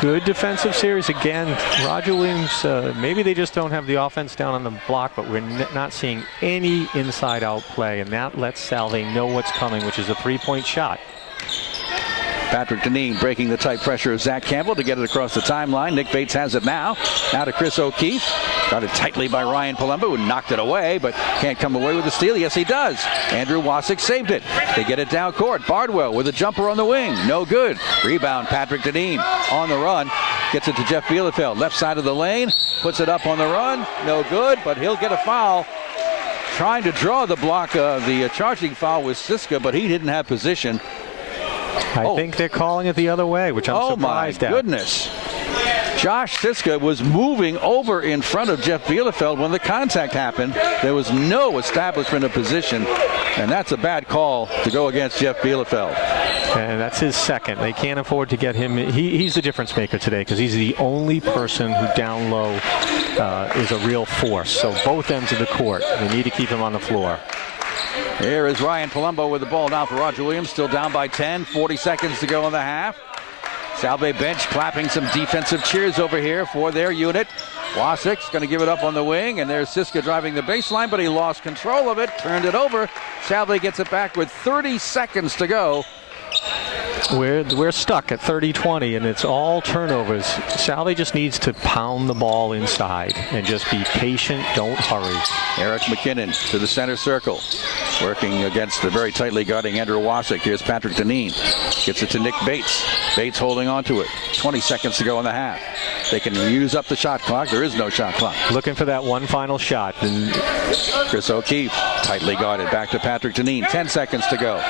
Good defensive series again. Roger Williams, maybe they just don't have the offense down on the block, but we're not seeing any inside-out play, and that lets Salve know what's coming, which is a three-point shot. Patrick Deneen breaking the tight pressure of Zach Campbell to get it across the timeline. Nick Bates has it now. Now to Chris O'Keefe. Guarded tightly by Ryan Palumbo, who knocked it away, but can't come away with the steal. Yes, he does. Andrew Wasik saved it. They get it down court. Bardwell with a jumper on the wing. No good. Rebound, Patrick Deneen on the run. Gets it to Jeff Bielefeld. Left side of the lane. Puts it up on the run. No good, but he'll get a foul. Trying to draw the block of the charging foul with Siska, but he didn't have position. I think they're calling it the other way, which I'm surprised at. Oh, my goodness. Josh Siska was moving over in front of Jeff Bielefeld when the contact happened. There was no establishment of position, and that's a bad call to go against Jeff Bielefeld. And that's his second. They can't afford to get him. He's the difference maker today because he's the only person who down low is a real force. So both ends of the court, they need to keep him on the floor. Here is Ryan Palumbo with the ball now for Roger Williams. Still down by 10. 40 seconds to go in the half. Salve bench clapping some defensive cheers over here for their unit. Wasik's going to give it up on the wing, and there's Siska driving the baseline, but he lost control of it, turned it over. Salve gets it back with 30 seconds to go. We're stuck at 30-20, and it's all turnovers. Salve just needs to pound the ball inside and just be patient. Don't hurry. Eric McKinnon to the center circle, working against the very tightly guarding Andrew Wasik. Here's Patrick Deneen. Gets it to Nick Bates. Bates holding on to it. 20 seconds to go in the half. They can use up the shot clock. There is no shot clock. Looking for that one final shot. And Chris O'Keefe tightly guarded. Back to Patrick Deneen. 10 seconds to go.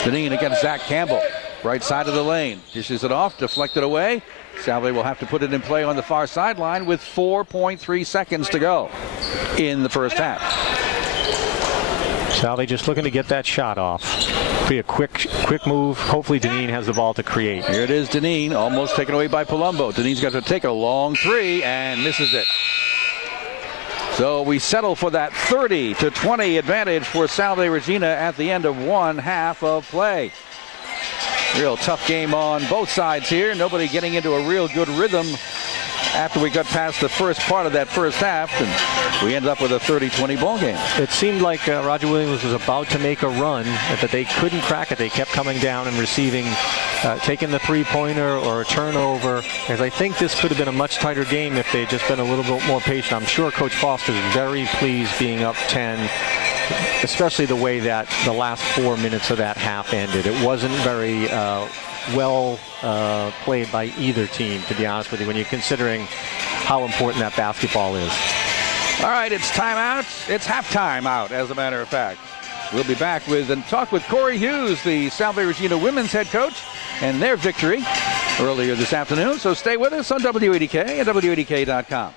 Deneen against Zach Campbell. Right side of the lane. Dishes it off. Deflected away. Salve will have to put it in play on the far sideline with 4.3 seconds to go in the first half. Salve just looking to get that shot off. Be a quick move. Hopefully Deneen has the ball to create. Here it is, Deneen, almost taken away by Palumbo. Deneen's got to take a long three and misses it. So we settle for that 30-20 advantage for Salve Regina at the end of one half of play. Real tough game on both sides here. Nobody getting into a real good rhythm after we got past the first part of that first half, and we ended up with a 30-20 ball game. It seemed like Roger Williams was about to make a run, but they couldn't crack it. They kept coming down and receiving, taking the three-pointer or a turnover. As I think this could have been a much tighter game if they had just been a little bit more patient. I'm sure Coach Foster is very pleased being up 10. Especially the way that the last 4 minutes of that half ended. It wasn't very well played by either team, to be honest with you, when you're considering how important that basketball is. All right, it's timeout. It's halftime out, as a matter of fact. We'll be back with and talk with Corey Hughes, the Salve Regina women's head coach, and their victory earlier this afternoon. So stay with us on WADK and WADK.com.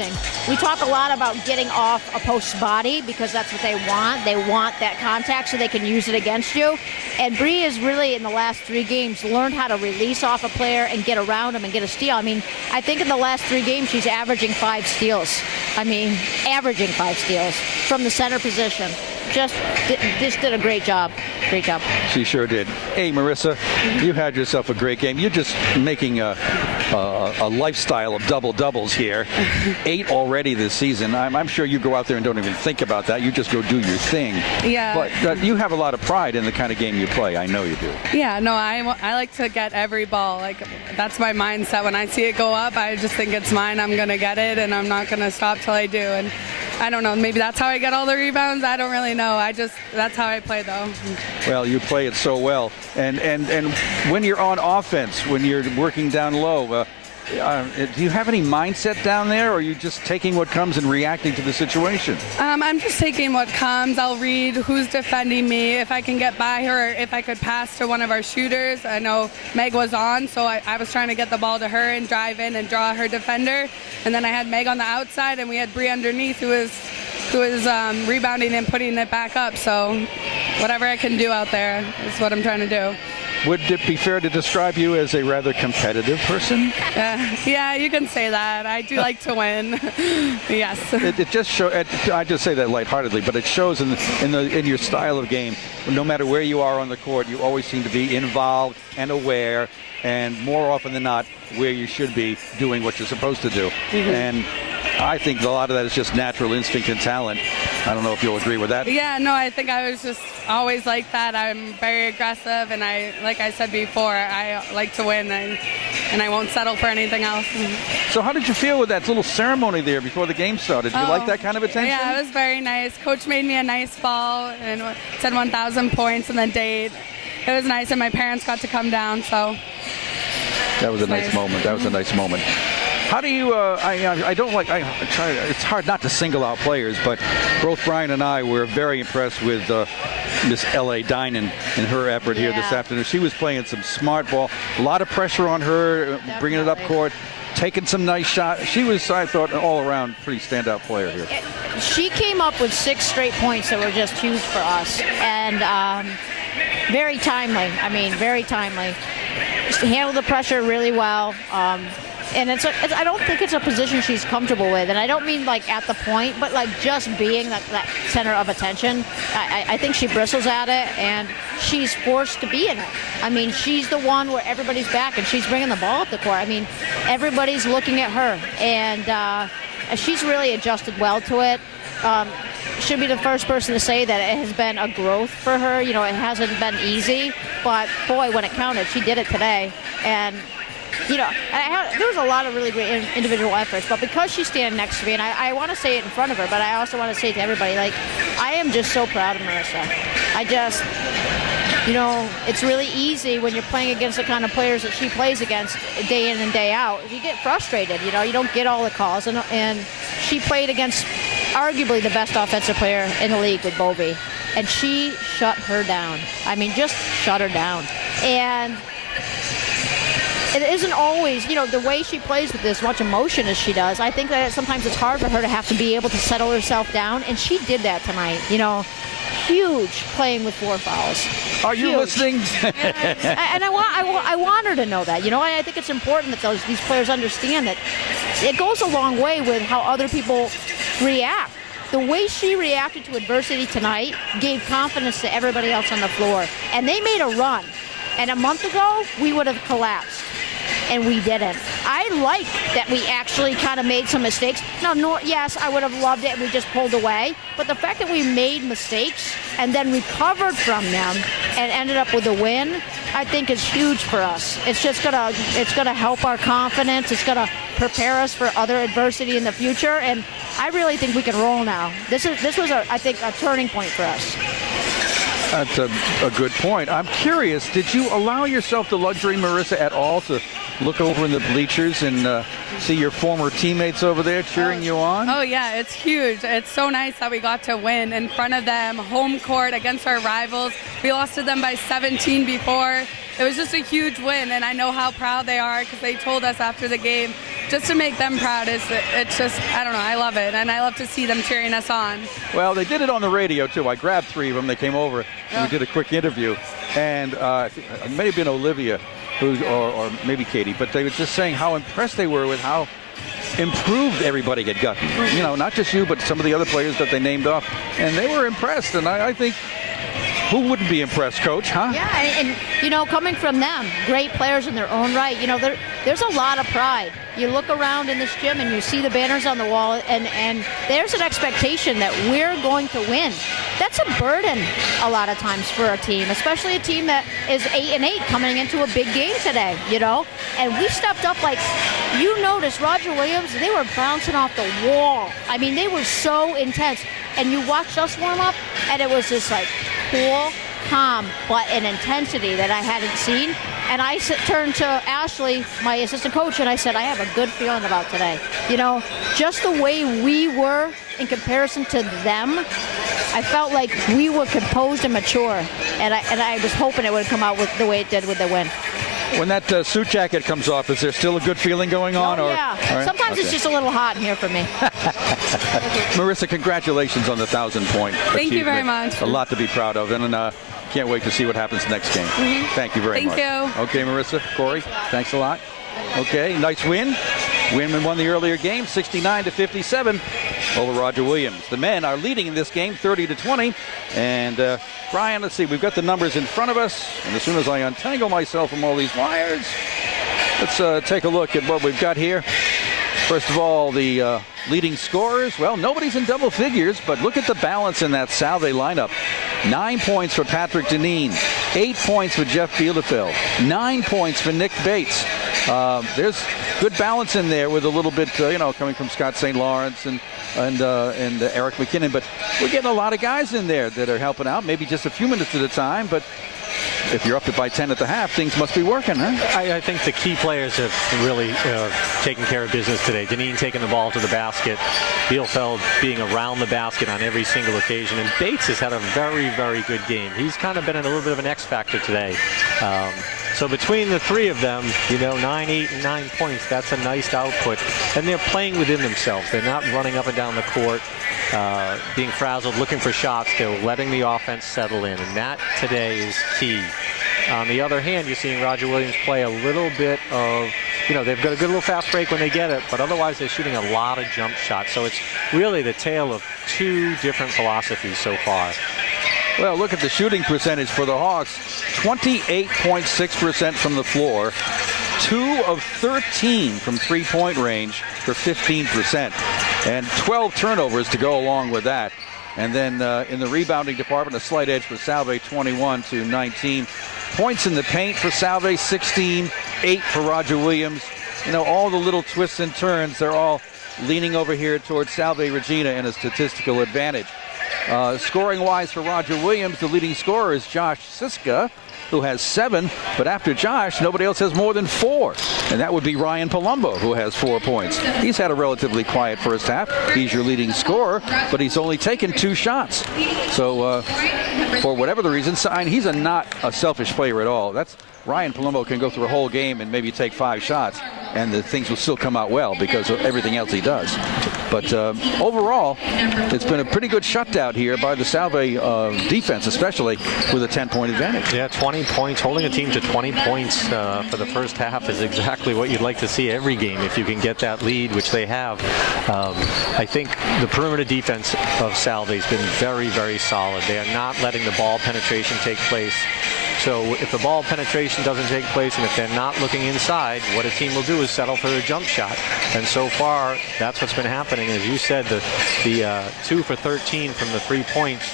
passing. We talk a lot about getting off a post's body because that's what they want. They want that contact so they can use it against you. And Bree has really, in the last 3 games, learned how to release off a player and get around him and get a steal. I mean, I think in the last 3 games, she's averaging 5 steals. I mean, averaging 5 steals from the center position. Just did a great job. Great job. She sure did. Hey, Marissa, you had yourself a great game. You're just making a lifestyle of double-doubles here. 8 already this season. I'm sure you go out there and don't even think about that. You just go do your thing. Yeah. But you have a lot of pride in the kind of game you play. I know you do. Yeah, no, I like to get every ball. Like, that's my mindset. When I see it go up, I just think it's mine. I'm going to get it, and I'm not going to stop till I do. And I don't know, maybe that's how I get all the rebounds. I don't really know. That's how I play, though. Well, you play it so well. And when you're on offense, when you're working down low, do you have any mindset down there, or are you just taking what comes and reacting to the situation? I'm just taking what comes. I'll read who's defending me, if I can get by her, or if I could pass to one of our shooters. I know Meg was on, so I was trying to get the ball to her and drive in and draw her defender. And then I had Meg on the outside, and we had Bree underneath who was rebounding and putting it back up. So whatever I can do out there is what I'm trying to do. Would it be fair to describe you as a rather competitive person? Yeah, you can say that. I do like to win. Yes. It just shows. I just say that lightheartedly, but it shows in your style of game. No matter where you are on the court, you always seem to be involved and aware, and more often than not, where you should be doing what you're supposed to do. Mm-hmm. And I think a lot of that is just natural instinct and talent. I don't know if you'll agree with that. Yeah, no, I think I was just always like that. I'm very aggressive, and like I said before, I like to win, and I won't settle for anything else. So how did you feel with that little ceremony there before the game started? Did you like that kind of attention? Yeah, it was very nice. Coach made me a nice ball and said 1,000 points in the date. It was nice, and my parents got to come down, so. That was a nice moment. That was a nice moment. How do you, it's hard not to single out players, but both Brian and I were very impressed with Miss L.A. Dinan and her effort here this afternoon. She was playing some smart ball, a lot of pressure on her, bringing it up court, taking some nice shots. She was, I thought, an all-around pretty standout player here. She came up with 6 straight points that were just huge for us, and very timely. I mean, very timely. She handled the pressure really well. And I don't think it's a position she's comfortable with. And I don't mean like at the point, but like just being that center of attention. I think she bristles at it, and she's forced to be in it. I mean, she's the one where everybody's back, and she's bringing the ball up the court. I mean, everybody's looking at her, and she's really adjusted well to it. Should be the first person to say that it has been a growth for her. You know, it hasn't been easy, but boy, when it counted, she did it today. And you know, there was a lot of really great individual efforts, but because she's standing next to me, and I want to say it in front of her, but I also want to say it to everybody, like, I am just so proud of Marissa. I just, you know, it's really easy when you're playing against the kind of players that she plays against day in and day out. You get frustrated, you know, you don't get all the calls, and she played against arguably the best offensive player in the league with Bovee, and she shut her down. I mean, just shut her down. And it isn't always, you know, the way she plays with this much emotion as she does. I think that sometimes it's hard for her to have to be able to settle herself down, and she did that tonight. You know, huge playing with 4 fouls. Are you listening? And I want her to know that. You know, and I think it's important that these players understand that it goes a long way with how other people react. The way she reacted to adversity tonight gave confidence to everybody else on the floor, and they made a run. And a month ago, we would have collapsed, and we didn't. I like that we actually kind of made some mistakes. Yes, I would have loved it, and we just pulled away. But the fact that we made mistakes and then recovered from them and ended up with a win, I think is huge for us. It's just gonna help our confidence. It's gonna prepare us for other adversity in the future, and I really think we can roll now. This was, I think, a turning point for us. That's a good point. I'm curious, did you allow yourself the luxury, Marissa, at all to look over in the bleachers and see your former teammates over there cheering you on? Oh, yeah, it's huge. It's so nice that we got to win in front of them, home court against our rivals. We lost to them by 17 before. It was just a huge win, and I know how proud they are because they told us after the game just to make them proud, it's just, I don't know, I love it. And I love to see them cheering us on. Well, they did it on the radio, too. I grabbed 3 of them. They came over, and we did a quick interview. And it may have been Olivia, or maybe Katie, but they were just saying how impressed they were with how improved everybody had gotten. You know, not just you, but some of the other players that they named off. And they were impressed, and I think who wouldn't be impressed, Coach, huh? Yeah, and you know, coming from them, great players in their own right, you know, there's a lot of pride. You look around in this gym and you see the banners on the wall, and there's an expectation that we're going to win. That's a burden a lot of times for a team, especially a team that is 8-8 coming into a big game today, you know? And we stepped up like, you noticed Roger Williams, they were bouncing off the wall. I mean, they were so intense. And you watched us warm up, and it was just like cool, calm, but an intensity that I hadn't seen. And I turned to Ashley, my assistant coach, and I said, I have a good feeling about today. You know, just the way we were in comparison to them, I felt like we were composed and mature. And I was hoping it would come out with the way it did with the win. When that suit jacket comes off, is there still a good feeling going on? Oh, or? yeah. Right. Sometimes it's just a little hot in here for me. Marissa, congratulations on the 1,000-point achievement. Thank you very much. A lot to be proud of, and can't wait to see what happens next game. Thank you very much. Thank you. Okay, Marissa, Corey, thanks a lot. Okay, nice win. Women won the earlier game, 69-57 over Roger Williams. The men are leading in this game, 30-20. And Brian, let's see, we've got the numbers in front of us. And as soon as I untangle myself from all these wires, let's take a look at what we've got here. First of all, the leading scorers. Well, nobody's in double figures, but look at the balance in that Salve lineup. 9 points for Patrick Deneen, 8 points for Jeff Bielefeld, 9 points for Nick Bates. There's good balance in there with a little bit, coming from Scott St. Lawrence and Eric McKinnon. But we're getting a lot of guys in there that are helping out, maybe just a few minutes at a time. But if you're up by 10 at the half, things must be working, huh? I think the key players have really taken care of business today. Deneen taking the ball to the basket, Bielefeld being around the basket on every single occasion, and Bates has had a very, very good game. He's kind of been in a little bit of an X factor today. So between the 3 of them, 9, 8, and 9 points, that's a nice output. And they're playing within themselves. They're not running up and down the court, being frazzled, looking for shots. They're letting the offense settle in, and that today is key. On the other hand, you're seeing Roger Williams play a little bit of, they've got a good little fast break when they get it, but otherwise they're shooting a lot of jump shots. So it's really the tale of 2 different philosophies so far. Well, look at the shooting percentage for the Hawks. 28.6% from the floor. 2 of 13 from three-point range for 15%. And 12 turnovers to go along with that. And then in the rebounding department, a slight edge for Salve, 21-19. Points in the paint for Salve, 16. 8 for Roger Williams. All the little twists and turns, they're all leaning over here towards Salve Regina in a statistical advantage. Scoring-wise for Roger Williams, the leading scorer is Josh Siska, who has 7. But after Josh, nobody else has more than 4. And that would be Ryan Palumbo, who has 4 points. He's had a relatively quiet first half. He's your leading scorer, but he's only taken 2 shots. So for whatever the reason, he's not a selfish player at all. Ryan Palumbo can go through a whole game and maybe take 5 shots, and the things will still come out well because of everything else he does. But overall, it's been a pretty good shutout here by the Salve defense, especially with a 10-point advantage. Yeah, 20 points. Holding a team to 20 points for the first half is exactly what you'd like to see every game if you can get that lead, which they have. I think the perimeter defense of Salve has been very, very solid. They are not letting the ball penetration take place. So if the ball penetration doesn't take place and if they're not looking inside, what a team will do is settle for a jump shot. And so far, that's what's been happening. As you said, the 2 for 13 from the 3 points.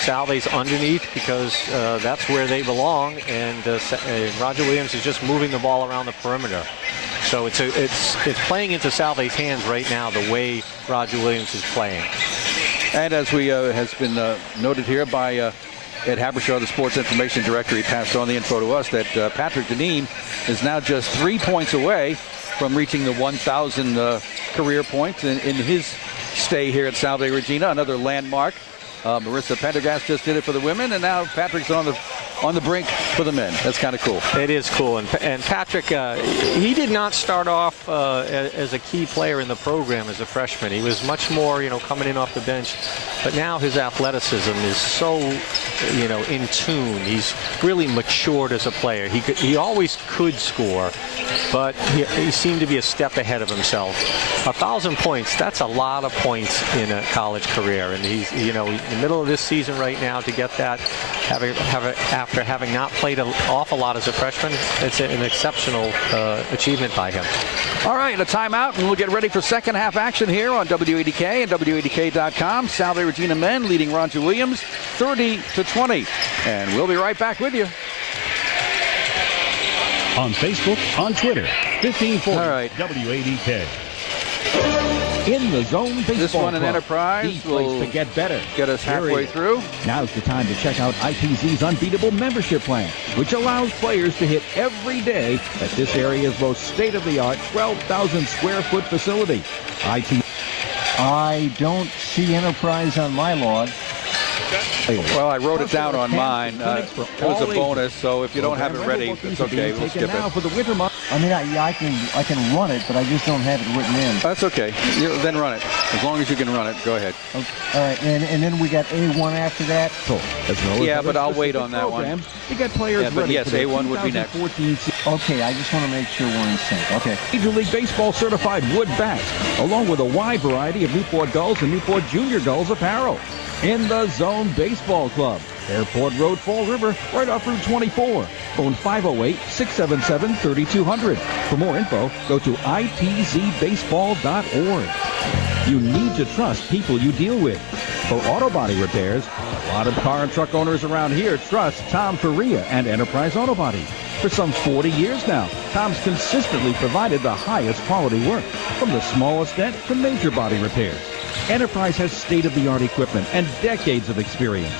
Salve's underneath because that's where they belong. And Roger Williams is just moving the ball around the perimeter. So it's playing into Salve's hands right now the way Roger Williams is playing. And as has been noted here by Ed Habershaw, the sports information director, he passed on the info to us that Patrick Deneen is now just 3 points away from reaching the 1,000 career points in his stay here at Salve Regina, another landmark. Marissa Pendergast just did it for the women, and now Patrick's on the on the brink for the men. That's kind of cool. It is cool. And Patrick, he did not start off as a key player in the program as a freshman. He was much more, coming in off the bench. But now his athleticism is so, in tune. He's really matured as a player. He always could score, but he seemed to be a step ahead of himself. 1,000 points, that's a lot of points in a college career. And he's, in the middle of this season right now to get that, after having not played an awful lot as a freshman, it's an exceptional achievement by him. All right, a timeout, and we'll get ready for second half action here on WADK and WADK.com. Salve Regina men leading Roger Williams 30-20. And we'll be right back with you. On Facebook, on Twitter, 1540 All right. WADK. In the Zone Baseball This one in Club. Enterprise The will place to get better. get us halfway through. Now's the time to check out ITZ's unbeatable membership plan, which allows players to hit every day at this area's most state-of-the-art 12,000 square foot facility. I don't see Enterprise on my log. Well, I wrote it down on mine. It was a bonus, so if you don't have it ready, it's okay. We'll skip now it. for the winter month. I mean, I can run it, but I just don't have it written in. That's okay. Then run it. As long as you can run it, go ahead. Okay. All right, and then we got A1 after that. As well as Yeah, other but I'll wait specific on that one. programs To get players Yeah, but ready yes, for the A1 would be next. 2014 season. Okay, I just want to make sure we're in sync. Okay. Major League Baseball certified wood bats, along with a wide variety of Newport Gulls and Newport Junior Gulls apparel. In the Zone Baseball Club, Airport Road, Fall River, right off Route 24. Phone 508-677-3200. For more info, go to itzbaseball.org. You need to trust people you deal with. For auto body repairs, a lot of car and truck owners around here trust Tom Faria and Enterprise Auto Body. For some 40 years now, Tom's consistently provided the highest quality work, from the smallest dent to major body repairs. Enterprise has state-of-the-art equipment and decades of experience.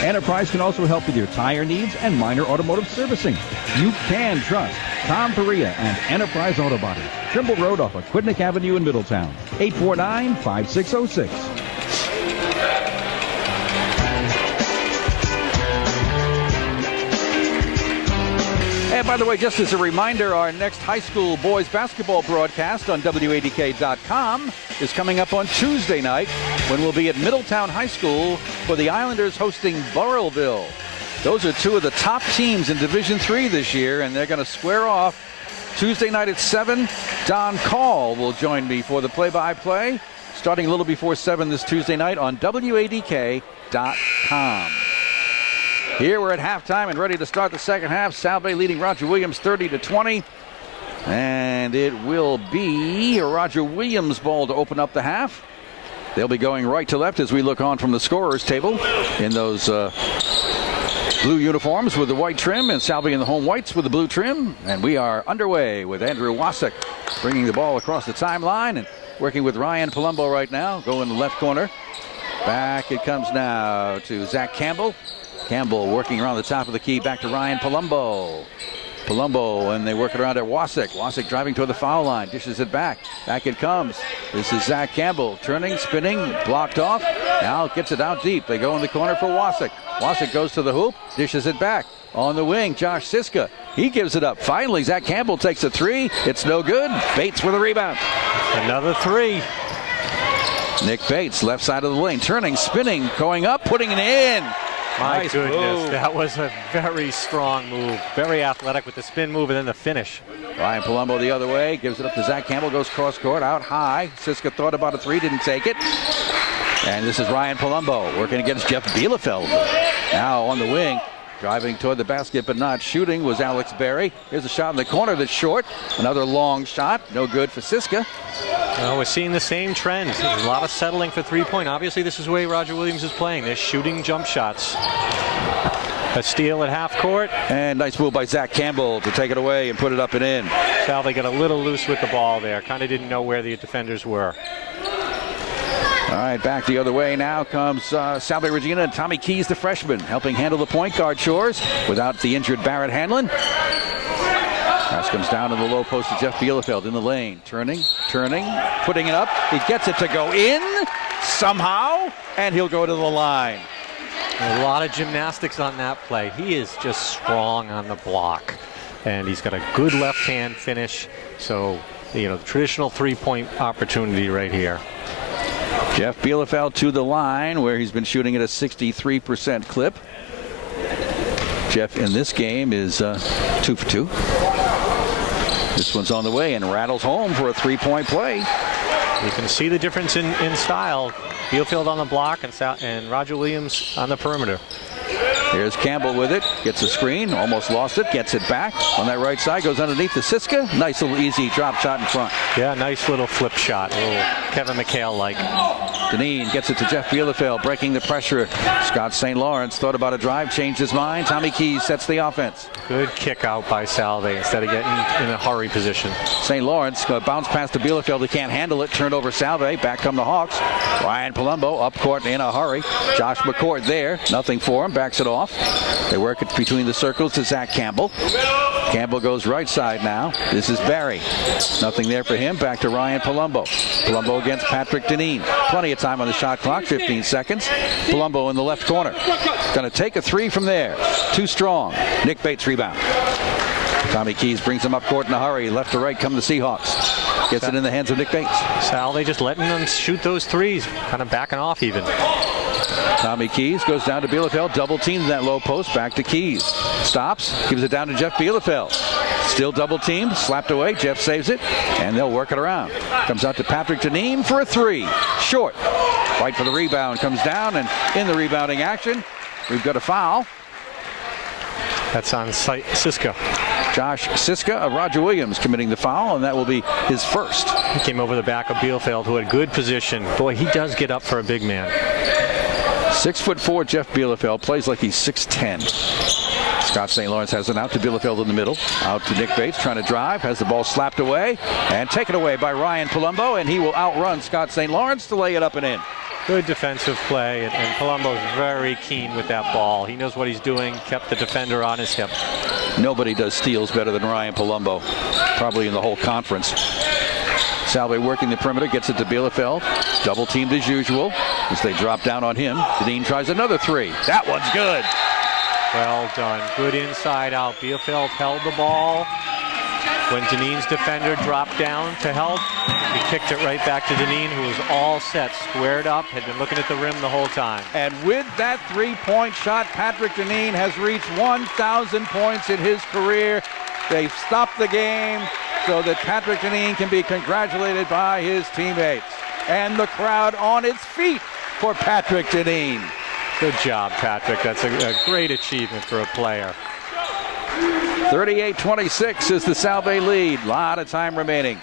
Enterprise can also help with your tire needs and minor automotive servicing. You can trust Tom Faria and Enterprise Auto Body. Trimble Road off of Quidnick Avenue in Middletown. 849-5606. And by the way, just as a reminder, our next high school boys basketball broadcast on WADK.com is coming up on Tuesday night, when we'll be at Middletown High School for the Islanders hosting Burrillville. Those are two of the top teams in Division III this year, and they're going to square off Tuesday night at 7. Don Call will join me for the play-by-play, starting a little before 7 this Tuesday night on WADK.com. Here we're at halftime and ready to start the second half. Salve leading Roger Williams 30-20. And it will be Roger Williams' ball to open up the half. They'll be going right to left as we look on from the scorer's table in those blue uniforms with the white trim, and Salve in the home whites with the blue trim. And we are underway with Andrew Wasik bringing the ball across the timeline and working with Ryan Palumbo right now. Go in the left corner. Back it comes now to Zach Campbell. Campbell working around the top of the key, back to Ryan Palumbo. Palumbo, and they work it around at Wasik. Wasik driving toward the foul line, dishes it back. Back it comes. This is Zach Campbell, turning, spinning, blocked off. Now gets it out deep. They go in the corner for Wasik. Wasik goes to the hoop, dishes it back. On the wing, Josh Siska. He gives it up. Finally, Zach Campbell takes a three. It's no good. Bates with a rebound. Another three. Nick Bates, left side of the lane, turning, spinning, going up, putting it in. My Nice goodness, move. that was a very strong move. Very athletic with the spin move and then the finish. Ryan Palumbo the other way, gives it up to Zach Campbell, goes cross court, out high. Siska thought about a three, didn't take it. And this is Ryan Palumbo working against Jeff Bielefeld. Now on the wing, driving toward the basket but not shooting was Alex Berry. Here's a shot in the corner that's short. Another long shot, no good for Siska. Well, we're seeing the same trend. There's a lot of settling for three-point. Obviously, this is the way Roger Williams is playing. They're shooting jump shots. A steal at half court. And nice move by Zach Campbell to take it away and put it up and in. Salve got a little loose with the ball there. Kind of didn't know where the defenders were. All right, back the other way now comes Salve Regina and Tommy Keys, the freshman, helping handle the point guard chores without the injured Barrett Hanlon. Pass comes down in the low post to Jeff Bielefeld in the lane. Turning, putting it up. He gets it to go in somehow, and he'll go to the line. A lot of gymnastics on that play. He is just strong on the block, and he's got a good left-hand finish. So, you know, the traditional three-point opportunity right here. Jeff Bielefeld to the line, where he's been shooting at a 63% clip. Jeff in this game is 2 for 2. This one's on the way and rattles home for a three-point play. You can see the difference in style. Bielefeld on the block and Roger Williams on the perimeter. Here's Campbell with it. Gets a screen. Almost lost it. Gets it back. On that right side. Goes underneath to Siska. Nice little easy drop shot in front. Yeah, nice little flip shot. A little Kevin McHale-like. Deneen gets it to Jeff Bielefeld. Breaking the pressure. Scott St. Lawrence thought about a drive. Changed his mind. Tommy Keys sets the offense. Good kick out by Salve instead of getting in a hurry position. St. Lawrence bounce pass to Bielefeld. He can't handle it. Turned over Salve. Back come the Hawks. Ryan Palumbo up court in a hurry. Josh McCourt there. Nothing for him. Backs it off. They work it between the circles to Zach Campbell. Campbell goes right side now. This is Barry. Nothing there for him. Back to Ryan Palumbo. Palumbo against Patrick Deneen. Plenty of time on the shot clock. 15 seconds. Palumbo in the left corner. Going to take a three from there. Too strong. Nick Bates rebound. Tommy Keys brings him up court in a hurry. Left to right come the Seahawks. Gets it in the hands of Nick Bates. Salve just letting them shoot those threes. Kind of backing off even. Tommy Keys goes down to Bielefeld. Double teamed in that low post. Back to Keys. Stops. Gives it down to Jeff Bielefeld. Still double teamed. Slapped away. Jeff saves it. And they'll work it around. Comes out to Patrick Deneen for a three. Short. Fight for the rebound. Comes down. And in the rebounding action, we've got a foul. That's on Siska. Josh Siska of Roger Williams committing the foul, and that will be his first. He came over the back of Bielefeld, who had good position. Boy, he does get up for a big man. 6'4" Jeff Bielefeld plays like he's 6'10". Scott St. Lawrence has it out to Bielefeld in the middle. Out to Nick Bates trying to drive. Has the ball slapped away and taken away by Ryan Palumbo, and he will outrun Scott St. Lawrence to lay it up and in. Good defensive play, and Palumbo's very keen with that ball. He knows what he's doing, kept the defender on his hip. Nobody does steals better than Ryan Palumbo, probably in the whole conference. Salve working the perimeter, gets it to Bielefeld. Double teamed as usual as they drop down on him. Deneen tries another three. That one's good. Well done. Good inside out. Bielefeld held the ball. When Deneen's defender dropped down to help, he kicked it right back to Deneen, who was all set, squared up, had been looking at the rim the whole time. And with that three-point shot, Patrick Deneen has reached 1,000 points in his career. They've stopped the game so that Patrick Deneen can be congratulated by his teammates. And the crowd on its feet for Patrick Deneen. Good job, Patrick. That's a great achievement for a player. 38-26 is the Salve lead. A lot of time remaining.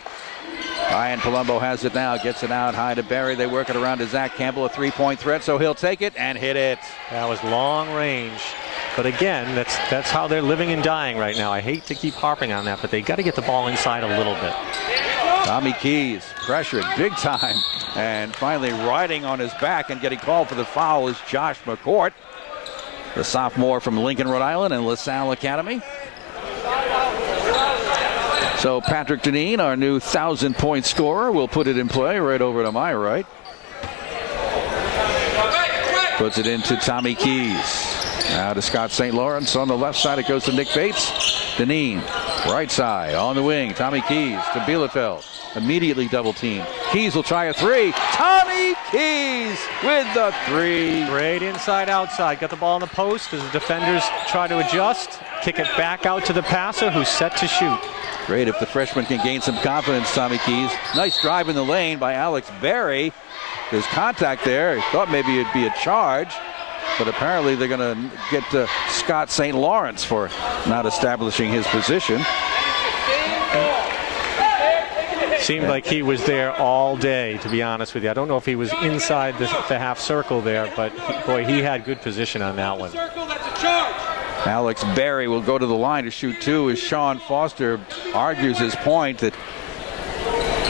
Ryan Palumbo has it now. Gets it out high to Barry. They work it around to Zach Campbell. A three-point threat, so he'll take it and hit it. That was long range. But again, that's how they're living and dying right now. I hate to keep harping on that, but they got to get the ball inside a little bit. Tommy Keys pressured big time. And finally riding on his back and getting called for the foul is Josh McCourt, the sophomore from Lincoln, Rhode Island and LaSalle Academy. So Patrick Deneen, our new 1,000-point scorer, will put it in play right over to my right. Puts it into Tommy Keys. Now to Scott St. Lawrence. On the left side, it goes to Nick Bates. Deneen, right side, on the wing. Tommy Keys to Bielefeld. Immediately double team. Keys will try a three. Tommy Keys with the three. Great inside outside. Got the ball in the post as the defenders try to adjust. Kick it back out to the passer who's set to shoot. Great if the freshman can gain some confidence, Tommy Keys. Nice drive in the lane by Alex Barry. There's contact there. He thought maybe it'd be a charge, but apparently they're going to get to Scott St. Lawrence for not establishing his position. Seemed like he was there all day, to be honest with you. I don't know if he was inside the half circle there, but boy, he had good position on that one. Alex Barry will go to the line to shoot two as Sean Foster argues his point that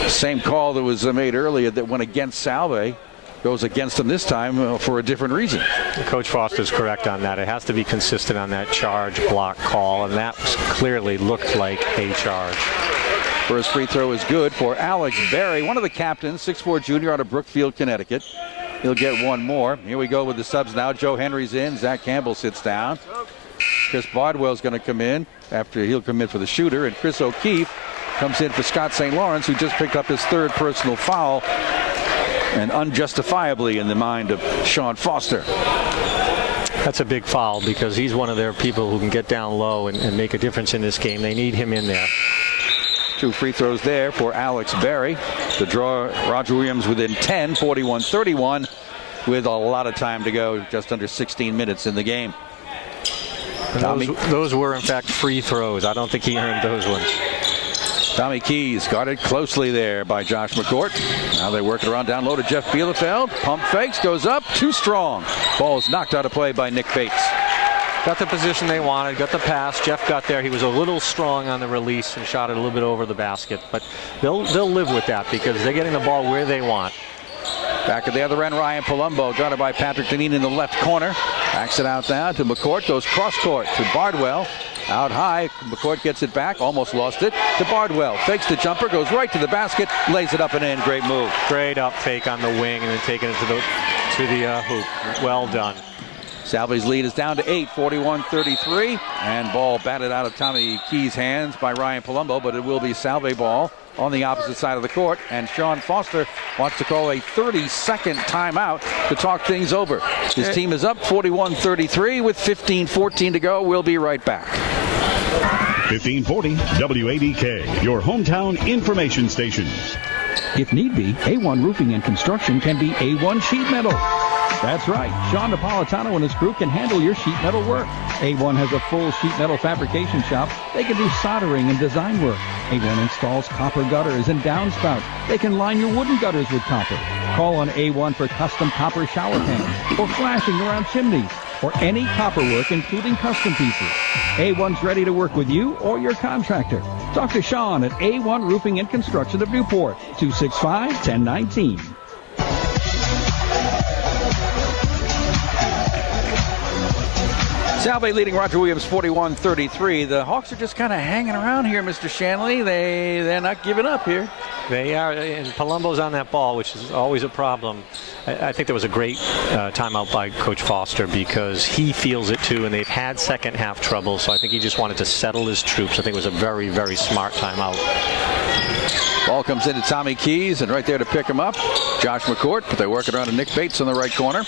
same call that was made earlier that went against Salve goes against him this time for a different reason. Coach Foster's correct on that. It has to be consistent on that charge block call, and that clearly looked like a charge. First free throw is good for Alex Barry, one of the captains, 6'4" junior out of Brookfield, Connecticut. he'll get one more. Here we go with the subs now. Joe Henry's in. Zach Campbell sits down. Chris Bardwell's going to come in after he'll come in for the shooter. And Chris O'Keefe comes in for Scott St. Lawrence, who just picked up his 3rd personal foul, and unjustifiably in the mind of Sean Foster. That's a big foul because he's one of their people who can get down low and make a difference in this game. They need him in there. 2 free throws there for Alex Berry to draw Roger Williams within 10, 41-31, with a lot of time to go, just under 16 minutes in the game. Those were, in fact, free throws. I don't think he earned those ones. Tommy Keys guarded closely there by Josh McCourt. Now they work it around down low to Jeff Bielefeld. Pump fakes, goes up, too strong. Ball is knocked out of play by Nick Bates. Got the position they wanted, got the pass. Jeff got there. He was a little strong on the release and shot it a little bit over the basket. But they'll live with that because they're getting the ball where they want. Back at the other end, Ryan Palumbo, guarded by Patrick Deneen in the left corner. Backs it out now to McCourt, goes cross court to Bardwell. Out high, McCourt gets it back, almost lost it to Bardwell. Fakes the jumper, goes right to the basket, lays it up and in. Great move. Great up fake on the wing and then taking it to the hoop. Well done. Salve's lead is down to 8, 41-33, and ball batted out of Tommy Key's hands by Ryan Palumbo, but it will be Salve ball on the opposite side of the court, and Sean Foster wants to call a 30-second timeout to talk things over. His team is up 41-33 with 15-14 to go. We'll be right back. 1540 WADK, your hometown information station. If need be, A1 Roofing and Construction can be A1 Sheet Metal. That's right. Sean Napolitano and his crew can handle your sheet metal work. A1 has a full sheet metal fabrication shop. They can do soldering and design work. A1 installs copper gutters and downspout. They can line your wooden gutters with copper. Call on A1 for custom copper shower pans or flashing around chimneys or any copper work, including custom pieces. A1's ready to work with you or your contractor. Talk to Sean at A1 Roofing and Construction of Newport, 265-1019. Salve leading Roger Williams 41-33. The Hawks are just kind of hanging around here, Mr. Shanley. They're not giving up here. They are, and Palumbo's on that ball, which is always a problem. I think there was a great timeout by Coach Foster because he feels it too, and they've had second half trouble, so I think he just wanted to settle his troops. I think it was a very, very smart timeout. Ball comes into Tommy Keys, and right there to pick him up, Josh McCourt, but they work it around to Nick Bates in the right corner.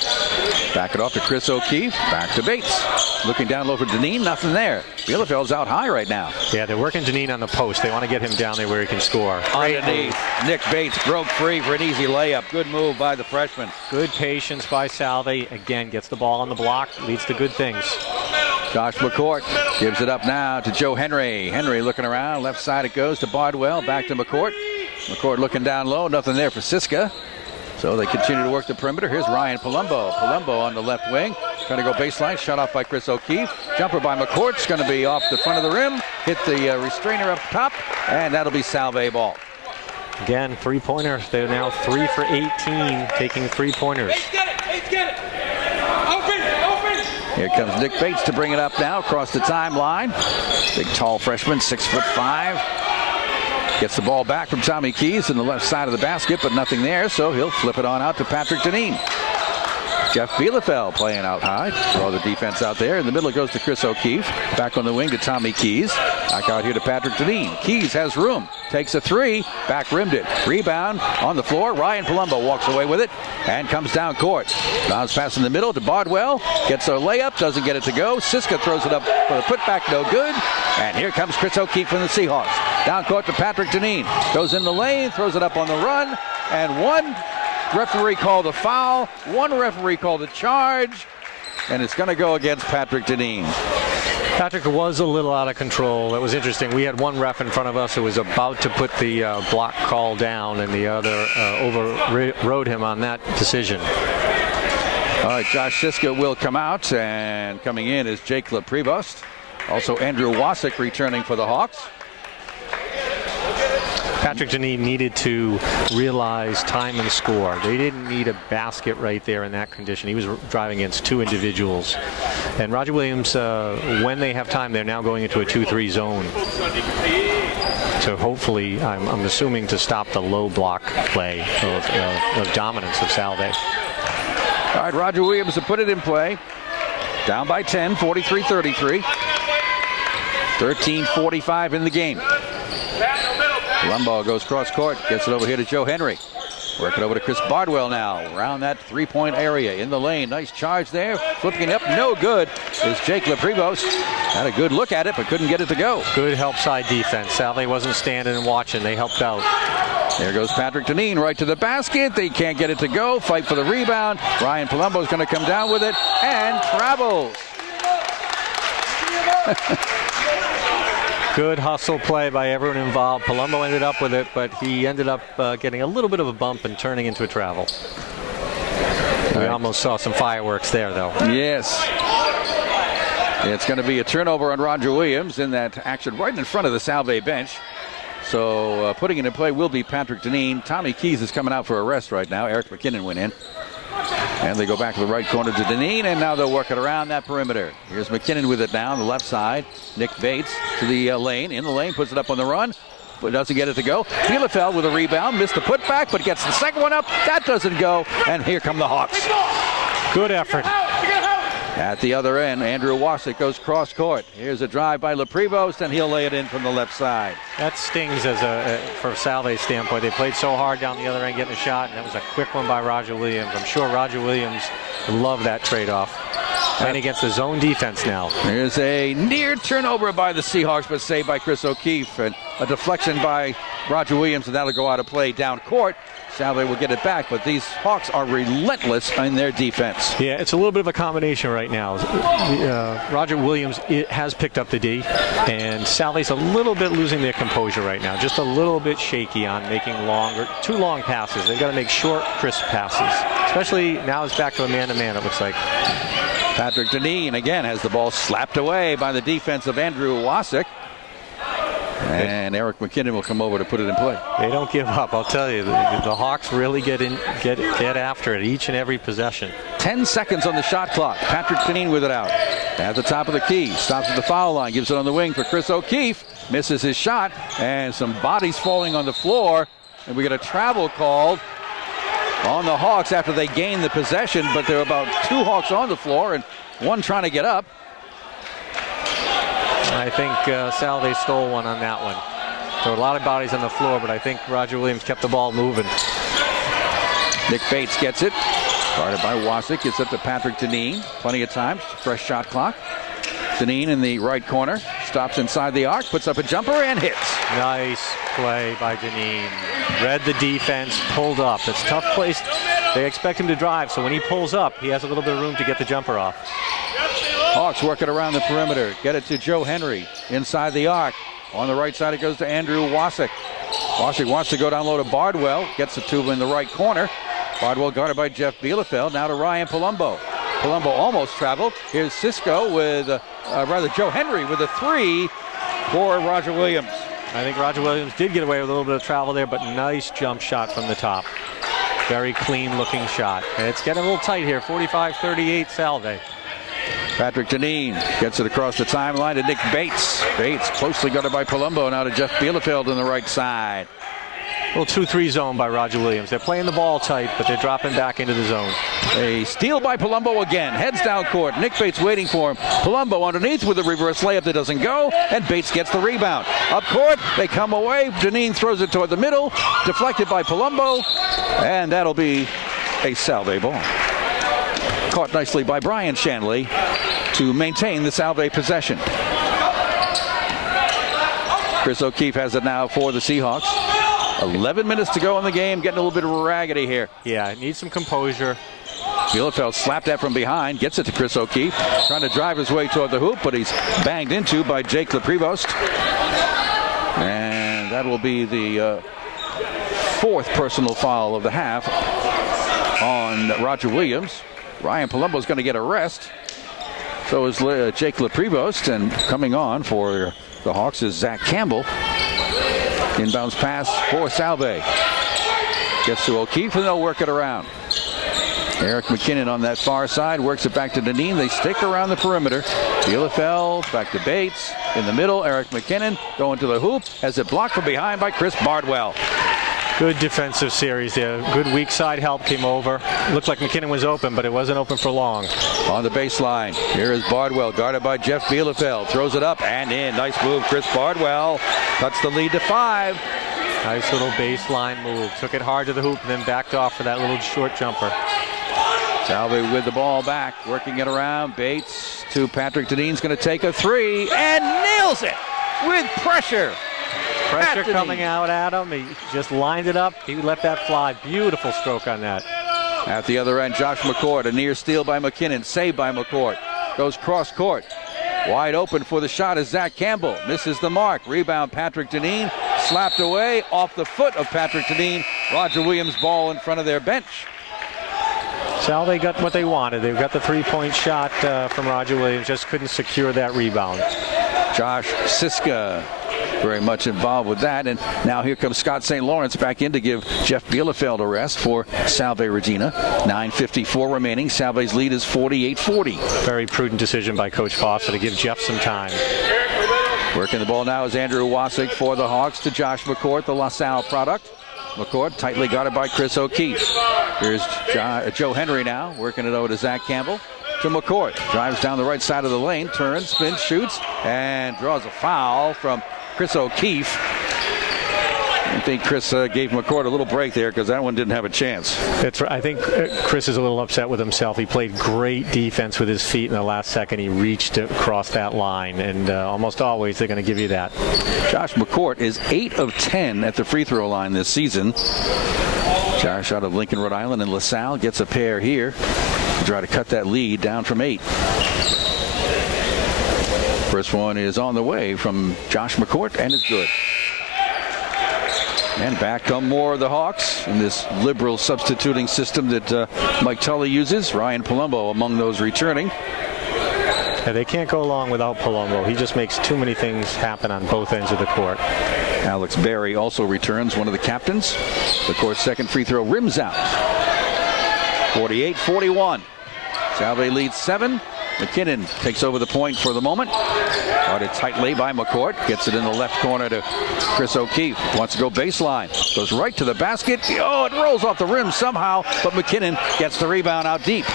Back it off to Chris O'Keefe, back to Bates. Looking down low for Deneen, nothing there. Bielefeld's out high right now. Yeah, they're working Deneen on the post. They want to get him down there where he can score. Underneath, Nick Bates broke free for an easy layup. Good move by the freshman. Good patience by Salve. Again, gets the ball on the block, leads to good things. Josh McCourt gives it up now to Joe Henry. Henry looking around, left side it goes to Bardwell, back to McCourt. McCourt looking down low, nothing there for Siska. So they continue to work the perimeter. Here's Ryan Palumbo. Palumbo on the left wing. Trying to go baseline. Shut off by Chris O'Keefe. Jumper by McCourt's going to be off the front of the rim. Hit the restrainer up top. And that'll be Salve ball. Again, three-pointer. They're now 3 for 18, taking three-pointers. Here comes Nick Bates to bring it up now across the timeline. Big tall freshman, 6'5". Gets the ball back from Tommy Keys in the left side of the basket, but nothing there, so he'll flip it on out to Patrick Deneen. Jeff Bielefeld playing out high. Throw the defense out there. In the middle it goes to Chris O'Keefe. Back on the wing to Tommy Keys. Back out here to Patrick Deneen. Keys has room. Takes a three. Back rimmed it. Rebound on the floor. Ryan Palumbo walks away with it and comes down court. Bounce pass in the middle to Bardwell. Gets a layup. Doesn't get it to go. Siska throws it up for the putback. No good. And here comes Chris O'Keefe from the Seahawks. Down court to Patrick Deneen. Goes in the lane. Throws it up on the run. And one referee called a foul. One referee called a charge. And it's going to go against Patrick Deneen. Patrick was a little out of control. That was interesting. We had one ref in front of us who was about to put the block call down, and the other overrode him on that decision. All right, Josh Siska will come out, and coming in is Jake LaPrevost. Also Andrew Wasik returning for the Hawks. Patrick Deneen needed to realize time and score. They didn't need a basket right there in that condition. He was driving against two individuals. And Roger Williams, when they have time, they're now going into a 2-3 zone. to hopefully, I'm assuming, to stop the low block play of dominance of Salve. All right, Roger Williams to put it in play. Down by 10, 43-33. 13:45 in the game. Palumbo goes cross court, gets it over here to Joe Henry. Work it over to Chris Bardwell now. Around that three-point area in the lane. Nice charge there. Flipping it up, no good. Is Jake LaPrevost. Had a good look at it, but couldn't get it to go. Good help side defense. Salve wasn't standing and watching. They helped out. There goes Patrick Deneen right to the basket. They can't get it to go. Fight for the rebound. Ryan Palumbo's going to come down with it and travels. Good hustle play by everyone involved. Palumbo ended up with it, but he ended up getting a little bit of a bump and turning into a travel. We almost saw some fireworks there, though. Yes. It's going to be a turnover on Roger Williams in that action right in front of the Salve bench. So putting it in play will be Patrick Deneen. Tommy Keys is coming out for a rest right now. Eric McKinnon went in. And they go back to the right corner to Deneen, and now they'll work it around that perimeter. Here's McKinnon with it now on the left side. Nick Bates to the lane. In the lane, puts it up on the run, but doesn't get it to go. Bielefeld with a rebound, missed the putback, but gets the second one up. That doesn't go, and here come the Hawks. Good effort. At the other end, Andrew Wasik goes cross court. Here's a drive by LaPrevost, and he'll lay it in from the left side. That stings as for Salve's standpoint. They played so hard down the other end getting a shot, and that was a quick one by Roger Williams. I'm sure Roger Williams loved that trade-off. Playing against the zone defense now. Here's a near turnover by the Seahawks, but saved by Chris O'Keefe, and a deflection by Roger Williams, and that'll go out of play down court. Salve will get it back, but these Hawks are relentless in their defense. Yeah, it's a little bit of a combination right now. Roger Williams has picked up the D, and Salve's a little bit losing their composure right now. Just a little bit shaky on making too long passes. They've got to make short, crisp passes. Especially now it's back to a man-to-man, it looks like. Patrick Deneen again has the ball slapped away by the defense of Andrew Wasik. And Eric McKinnon will come over to put it in play. They don't give up, I'll tell you. The Hawks really get after it each and every possession. 10 seconds on the shot clock. Patrick Deneen with it out. At the top of the key. Stops at the foul line. Gives it on the wing for Chris O'Keefe. Misses his shot. And some bodies falling on the floor. And we get a travel called on the Hawks after they gained the possession. But there are about 2 Hawks on the floor and one trying to get up. I think Salve stole one on that one. There were a lot of bodies on the floor, but I think Roger Williams kept the ball moving. Nick Bates gets it. Guarded by Wasik. Gets up to Patrick Deneen. Plenty of time. Fresh shot clock. Deneen in the right corner. Stops inside the arc. Puts up a jumper and hits. Nice play by Deneen. Read the defense. Pulled up. It's a tough place. They expect him to drive, so when he pulls up, he has a little bit of room to get the jumper off. Hawks working around the perimeter. Get it to Joe Henry inside the arc. On the right side, it goes to Andrew Wasik. Wasik wants to go down low to Bardwell. Gets it to him in the right corner. Bardwell guarded by Jeff Bielefeld. Now to Ryan Palumbo. Palumbo almost traveled. Here's Cisco with, Joe Henry with a 3 for Roger Williams. I think Roger Williams did get away with a little bit of travel there, but nice jump shot from the top. Very clean looking shot. And it's getting a little tight here. 45-38 Salve. Patrick Deneen gets it across the timeline to Nick Bates. Bates closely guarded by Palumbo. Now to Jeff Bielefeld on the right side. Little 2-3 zone by Roger Williams. They're playing the ball tight, but they're dropping back into the zone. A steal by Palumbo again. Heads down court. Nick Bates waiting for him. Palumbo underneath with a reverse layup that doesn't go, and Bates gets the rebound. Up court, they come away. Deneen throws it toward the middle. Deflected by Palumbo, and that'll be a Salve ball. Caught nicely by Brian Shanley to maintain the Salve possession. Chris O'Keefe has it now for the Seahawks. 11 minutes to go in the game, getting a little bit of raggedy here. Yeah, needs some composure. Bielefeld slapped that from behind, gets it to Chris O'Keefe, trying to drive his way toward the hoop, but he's banged into by Jake LaPrevost. And that will be the 4th personal foul of the half on Roger Williams. Ryan Palumbo's going to get a rest. So is Jake LaPrevost, and coming on for the Hawks is Zach Campbell. Inbounds pass for Salve. Gets to O'Keefe, and they'll work it around. Eric McKinnon on that far side works it back to Deneen. They stick around the perimeter. Bielefeld back to Bates in the middle. Eric McKinnon going to the hoop. Has it blocked from behind by Chris Bardwell. Good defensive series there. Good weak side help came over. Looked like McKinnon was open, but it wasn't open for long. On the baseline, here is Bardwell, guarded by Jeff Bielefeld. Throws it up and in. Nice move, Chris Bardwell. Cuts the lead to 5. Nice little baseline move. Took it hard to the hoop and then backed off for that little short jumper. Salve with the ball back, working it around. Bates to Patrick Deneen's going to take a 3 and nails it with pressure. Pressure coming out at him. He just lined it up. He let that fly. Beautiful stroke on that. At the other end, Josh McCourt. A near steal by McKinnon. Saved by McCourt. Goes cross court. Wide open for the shot is Zach Campbell. Misses the mark. Rebound Patrick Deneen. Slapped away off the foot of Patrick Deneen. Roger Williams ball in front of their bench. Salve got what they wanted. They got the three-point shot from Roger Williams. Just couldn't secure that rebound. Josh Siska very much involved with that. And now here comes Scott St. Lawrence back in to give Jeff Bielefeld a rest for Salve Regina. 9:54 remaining. Salve's lead is 48-40. Very prudent decision by Coach Foster to give Jeff some time. Working the ball now is Andrew Wasik for the Hawks to Josh McCourt, the LaSalle product. McCourt tightly guarded by Chris O'Keefe. Here's Joe Henry now working it over to Zach Campbell. To McCourt. Drives down the right side of the lane. Turns, spins, shoots, and draws a foul from Chris O'Keefe. I think Chris gave McCourt a little break there because that one didn't have a chance. That's right. I think Chris is a little upset with himself. He played great defense with his feet in the last second. He reached across that line, and almost always they're going to give you that. Josh McCourt is 8 of 10 at the free throw line this season. Josh out of Lincoln, Rhode Island, and LaSalle gets a pair here to try to cut that lead down from 8. First one is on the way from Josh McCourt and is good. And back come more of the Hawks in this liberal substituting system that Mike Tully uses. Ryan Palumbo among those returning. Yeah, they can't go long without Palumbo. He just makes too many things happen on both ends of the court. Alex Berry also returns, one of the captains. The court's second free throw rims out. 48-41. Salve leads 7. McKinnon takes over the point for the moment. Guarded tightly by McCourt. Gets it in the left corner to Chris O'Keefe. Wants to go baseline. Goes right to the basket. Oh, it rolls off the rim somehow, but McKinnon gets the rebound out deep.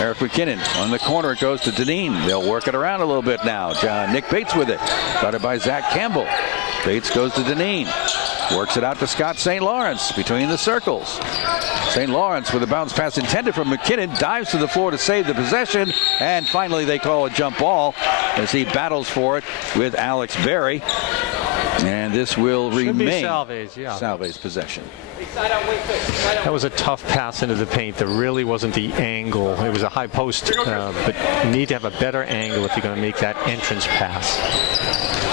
Eric McKinnon on the corner. It goes to Deneen. They'll work it around a little bit now. Nick Bates with it. Guarded by Zach Campbell. Bates goes to Deneen. Works it out to Scott St. Lawrence between the circles. St. Lawrence with a bounce pass intended from McKinnon. Dives to the floor to save the possession. And finally they call a jump ball as he battles for it with Alex Berry. And this will remain Salve's possession. That was a tough pass into the paint. There really wasn't the angle. It was a high post, but you need to have a better angle if you're going to make that entrance pass.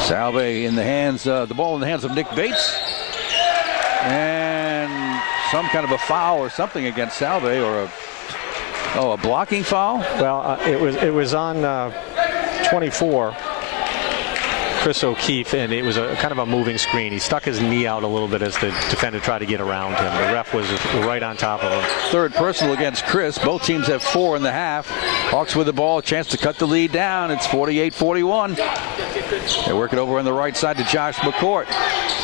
Salve in the hands, the ball in the hands of Nick Bates. And some kind of a foul or something against Salve, or a blocking foul? Well, it was on 24. Chris O'Keefe, and it was a kind of a moving screen. He stuck his knee out a little bit as the defender tried to get around him. The ref was right on top of him. Third personal against Chris. Both teams have 4 in the half. Hawks with the ball, a chance to cut the lead down. It's 48-41. They work it over on the right side to Josh McCourt.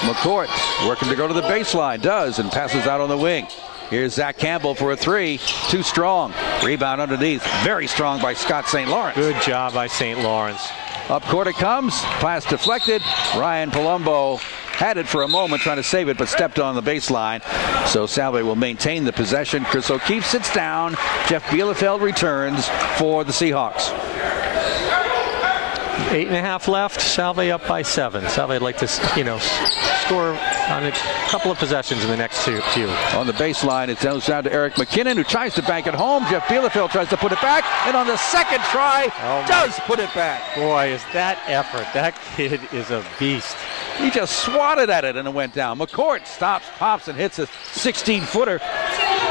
McCourt working to go to the baseline. Does, and passes out on the wing. Here's Zach Campbell for a 3. Too strong. Rebound underneath. Very strong by Scott St. Lawrence. Good job by St. Lawrence. Up court it comes. Pass deflected. Ryan Palumbo had it for a moment trying to save it, but stepped on the baseline. So Salve will maintain the possession. Chris O'Keefe sits down. Jeff Bielefeld returns for the Seahawks. 8.5 left. Salve up by 7. Salve would like to, score on a couple of possessions in the next few. On the baseline, it goes down to Eric McKinnon, who tries to bank it home. Jeff Bielefeld tries to put it back, and on the second try, does put it back. Boy, is that effort. That kid is a beast. He just swatted at it, and it went down. McCourt stops, pops, and hits a 16-footer.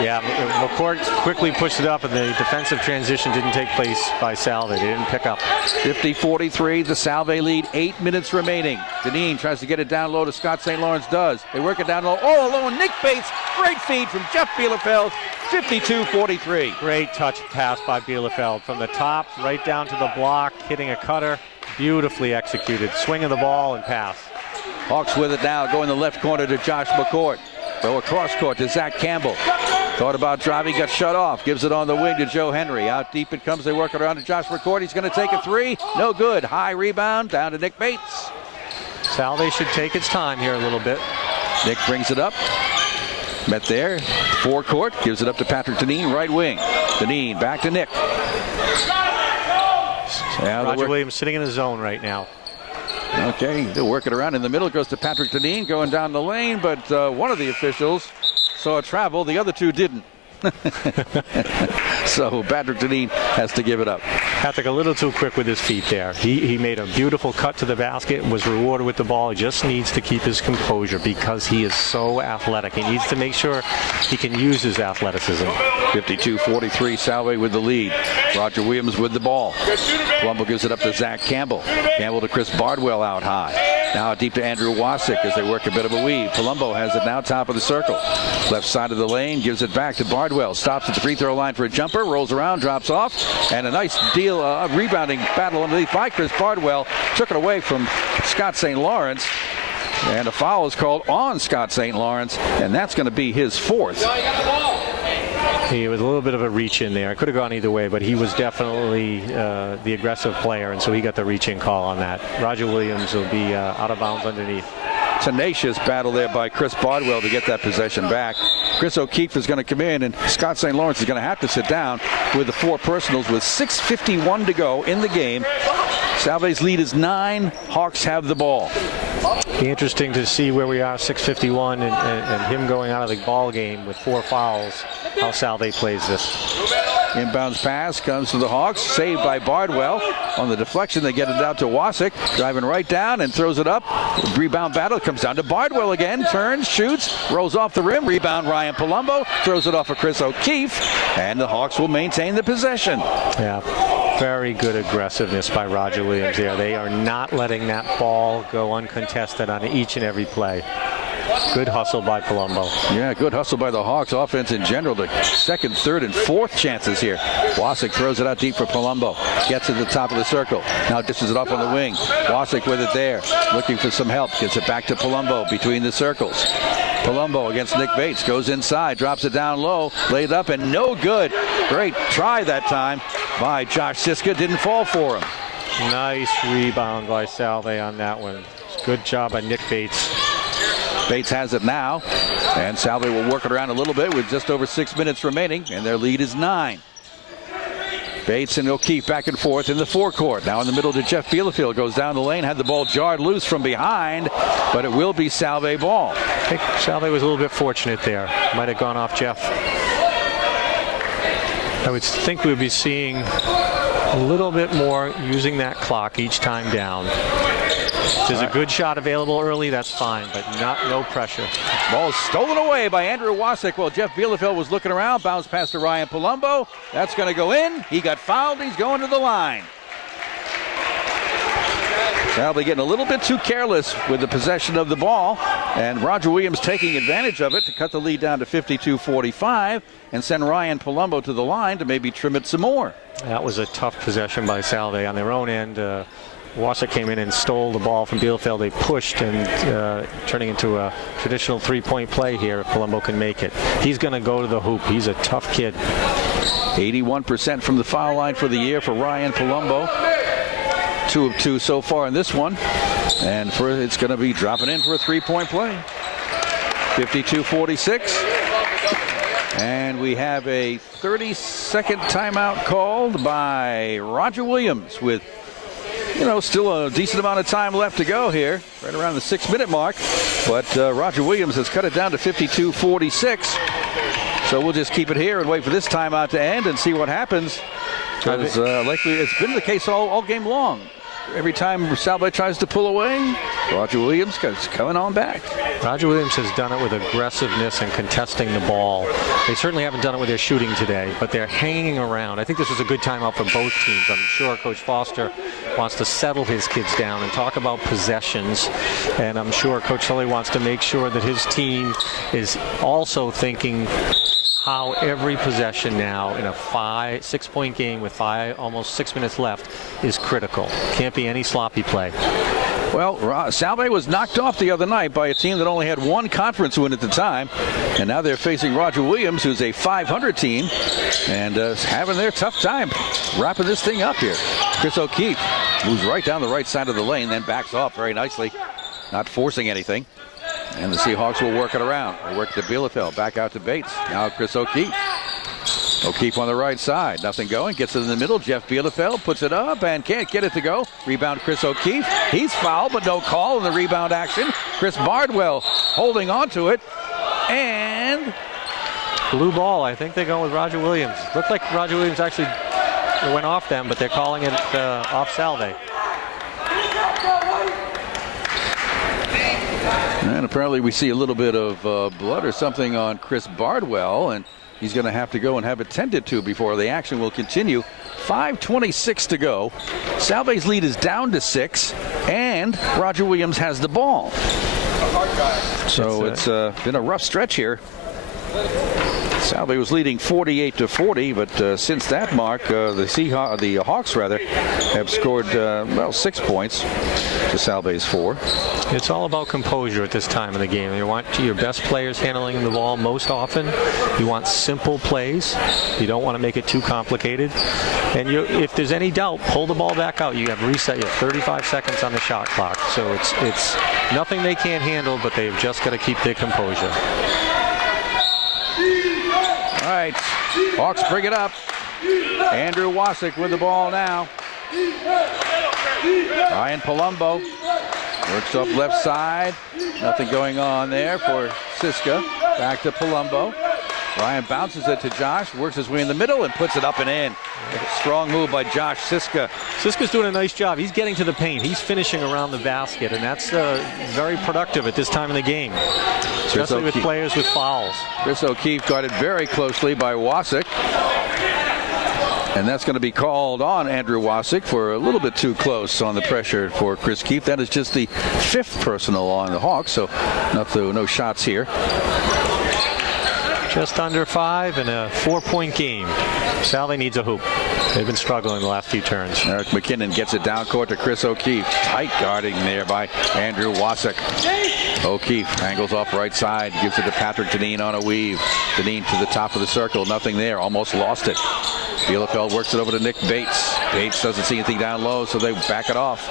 Yeah, McCourt quickly pushed it up, and the defensive transition didn't take place by Salve. They didn't pick up. 50-43, the Salve lead, 8 minutes remaining. Deneen tries to get it down low to Scott St. Lawrence, does. They work it down low, all alone. Nick Bates, great feed from Jeff Bielefeld, 52-43. Great touch pass by Bielefeld from the top right down to the block, hitting a cutter. Beautifully executed. Swing of the ball and pass. Hawks with it now, going the left corner to Josh McCourt. Go across court to Zach Campbell. Thought about driving, got shut off. Gives it on the wing to Joe Henry. Out deep it comes. They work it around to Josh McCourt. He's going to take a three. No good. High rebound down to Nick Bates. Salve should take its time here a little bit. Nick brings it up. Met there. Forecourt. Gives it up to Patrick Deneen, right wing. Deneen back to Nick. Roger Williams sitting in the zone right now. Okay, they'll work it around in the middle. It goes to Patrick Deneen going down the lane, but one of the officials saw a travel. The other two didn't. So Patrick Deneen has to give it up. Patrick a little too quick with his feet there. He made a beautiful cut to the basket, was rewarded with the ball. He just needs to keep his composure because he is so athletic. He needs to make sure he can use his athleticism. 52-43, Salve with the lead. Roger Williams with the ball. Colombo gives it up to Zach Campbell. Campbell to Chris Bardwell out high. Now deep to Andrew Wasik as they work a bit of a weave. Colombo has it now top of the circle. Left side of the lane, gives it back to Bardwell. Stops at the free throw line for a jumper, rolls around, drops off, and a nice deal of rebounding battle underneath by Chris Bardwell. Took it away from Scott St. Lawrence, and a foul is called on Scott St. Lawrence, and that's going to be his fourth. He was a little bit of a reach in there. It could have gone either way, but he was definitely the aggressive player, and so he got the reach-in call on that. Roger Williams will be out of bounds underneath. Tenacious battle there by Chris Bardwell to get that possession back. Chris O'Keefe is going to come in, and Scott St. Lawrence is going to have to sit down with the four personals with 6:51 to go in the game. Salve's lead is 9. Hawks have the ball. Be interesting to see where we are, 6:51, and him going out of the ball game with 4 fouls, how Salve plays this. Inbounds pass comes to the Hawks, saved by Bardwell. On the deflection, they get it out to Wasik, driving right down and throws it up. Rebound battle comes down to Bardwell again, turns, shoots, rolls off the rim. Rebound Ryan Palumbo, throws it off of Chris O'Keefe, and the Hawks will maintain the possession. Yeah, very good aggressiveness by Roger Williams there. They are not letting that ball go uncontested on each and every play. Good hustle by Palumbo. Yeah, good hustle by the Hawks. Offense in general, the second, third, and fourth chances here. Wasik throws it out deep for Palumbo. Gets to the top of the circle. Now dishes it off on the wing. Wasik with it there. Looking for some help. Gets it back to Palumbo between the circles. Palumbo against Nick Bates. Goes inside. Drops it down low. Laid up and no good. Great try that time by Josh Siska. Didn't fall for him. Nice rebound by Salve on that one. Good job by Nick Bates. Bates has it now, and Salve will work it around a little bit with just over 6 minutes remaining, and their lead is 9. Bates and O'Keefe back and forth in the forecourt. Now in the middle to Jeff Bielefeld. Goes down the lane, had the ball jarred loose from behind, but it will be Salve ball. I think Salve was a little bit fortunate there. Might have gone off Jeff. I would think we would be seeing a little bit more using that clock each time down. If there's a good shot available early, that's fine, but no pressure. Ball stolen away by Andrew Wasik while Jeff Bielefeld was looking around. Bounce pass to Ryan Palumbo. That's going to go in. He got fouled. He's going to the line. Salve getting a little bit too careless with the possession of the ball, and Roger Williams taking advantage of it to cut the lead down to 52-45 and send Ryan Palumbo to the line to maybe trim it some more. That was a tough possession by Salve on their own end. Wasik came in and stole the ball from Bielefeld. They pushed and turning into a traditional three-point play here if Palumbo can make it. He's going to go to the hoop. He's a tough kid. 81% from the foul line for the year for Ryan Palumbo. 2 of 2 so far in this one. And it's going to be dropping in for a three-point play. 52-46. And we have a 30-second timeout called by Roger Williams with, still a decent amount of time left to go here, right around the 6-minute mark. But Roger Williams has cut it down to 52-46. So we'll just keep it here and wait for this timeout to end and see what happens. Because it's been the case all game long. every time Salve tries to pull away, Roger Williams is coming on back. Roger Williams has done it with aggressiveness and contesting the ball. They certainly haven't done it with their shooting today, but they're hanging around. I think this was a good timeout for both teams. I'm sure Coach Foster wants to settle his kids down and talk about possessions, and I'm sure Coach Sully wants to make sure that his team is also thinking how every possession now in a 6-point game with almost 6 minutes left is critical. Can't be any sloppy play. Well, Salve was knocked off the other night by a team that only had one conference win at the time, and now they're facing Roger Williams, who's a 500 team, and having their tough time wrapping this thing up here. Chris O'Keefe moves right down the right side of the lane, then backs off very nicely, not forcing anything. And the Seahawks will work it around. They work to Bielefeld, back out to Bates. Now Chris O'Keefe. O'Keefe on the right side. Nothing going. Gets it in the middle. Jeff Bielefeld puts it up and can't get it to go. Rebound Chris O'Keefe. He's fouled, but no call in the rebound action. Chris Bardwell holding on to it. And blue ball. I think they're going with Roger Williams. Looked like Roger Williams actually went off them, but they're calling it off Salve. And apparently we see a little bit of blood or something on Chris Bardwell, and he's going to have to go and have it tended to before the action will continue. 5:26 to go. Salve's lead is down to 6, and Roger Williams has the ball. So it's been a rough stretch here. Salve was leading 48-40, but since that mark, the Hawks have scored 6 points to Salve's 4. It's all about composure at this time of the game. You want your best players handling the ball most often. You want simple plays. You don't want to make it too complicated. And if there's any doubt, pull the ball back out. You have reset. You have 35 seconds on the shot clock. So it's nothing they can't handle, but they've just got to keep their composure. All right, Hawks bring it up. Andrew Wasik with the ball now. Ryan Palumbo works up left side. Nothing going on there for Siska. Back to Palumbo. Ryan bounces it to Josh, works his way in the middle and puts it up and in. Strong move by Josh Siska. Siska's doing a nice job. He's getting to the paint. He's finishing around the basket, and that's very productive at this time of the game, especially with players with fouls. Chris O'Keefe guarded very closely by Wasik. And that's going to be called on Andrew Wasik for a little bit too close on the pressure for Chris Keefe. That is just the 5th personal on the Hawks, so no shots here. Just under 5 and a 4-point game. Salve needs a hoop. They've been struggling the last few turns. Eric McKinnon gets it down court to Chris O'Keefe. Tight guarding there by Andrew Wasik. O'Keefe angles off right side, gives it to Patrick Deneen on a weave. Deneen to the top of the circle, nothing there, almost lost it. Bielefeld works it over to Nick Bates. Bates doesn't see anything down low, so they back it off.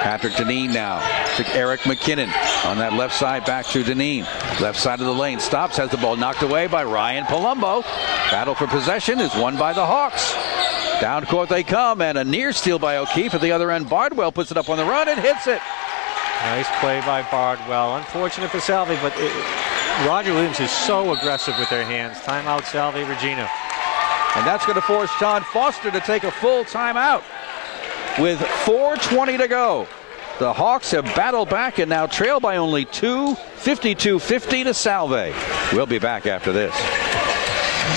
Patrick Deneen now to Eric McKinnon on that left side, back to Deneen. Left side of the lane, stops, has the ball knocked away by Ryan Palumbo. Battle for possession is won by the Hawks. Down court they come, and a near steal by O'Keefe at the other end. Bardwell puts it up on the run and hits it. Nice play by Bardwell. Unfortunate for Salve, but Roger Williams is so aggressive with their hands. Timeout, Salve, Regina. And that's going to force Sean Foster to take a full timeout. With 4:20 to go, the Hawks have battled back and now trail by only 2, 52-50 to Salve. We'll be back after this.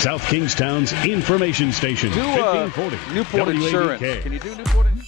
South Kingstown's information station, 1540 Newport WABK. Insurance. Can you do Newport Insurance?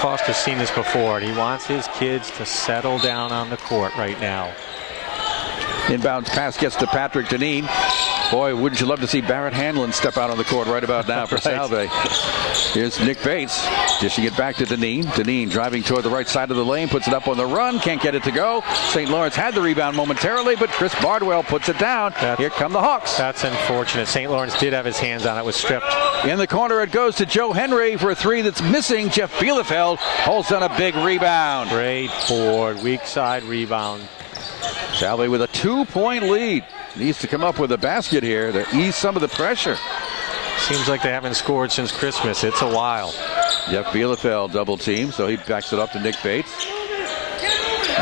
Foster's seen this before, and he wants his kids to settle down on the court right now. Inbounds pass gets to Patrick Deneen. Boy, wouldn't you love to see Barrett Hanlon step out on the court right about now for Salve. Here's Nick Bates dishing it back to Deneen. Deneen driving toward the right side of the lane, puts it up on the run, can't get it to go. St. Lawrence had the rebound momentarily, but Chris Bardwell puts it down. Here come the Hawks. That's unfortunate. St. Lawrence did have his hands on it, was stripped. In the corner it goes to Joe Henry for a three that's missing. Jeff Bielefeld holds on a big rebound. Great board, weak side rebound. Salve with a 2-point lead. Needs to come up with a basket here to ease some of the pressure. Seems like they haven't scored since Christmas. It's a while. Jeff Bielefeld double team, so he backs it up to Nick Bates.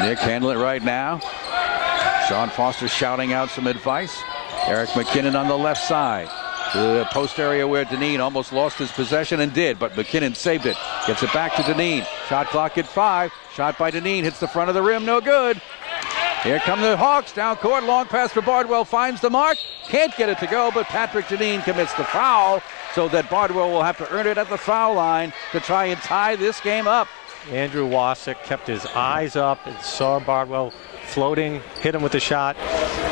Nick handling it right now. Sean Foster shouting out some advice. Eric McKinnon on the left side. The post area where Deneen almost lost his possession and did, but McKinnon saved it. Gets it back to Deneen. Shot clock at 5. Shot by Deneen. Hits the front of the rim. No good. Here come the Hawks down court. Long pass for Bardwell. Finds the mark. Can't get it to go, but Patrick Deneen commits the foul so that Bardwell will have to earn it at the foul line to try and tie this game up. Andrew Wasik kept his eyes up and saw Bardwell floating, hit him with the shot.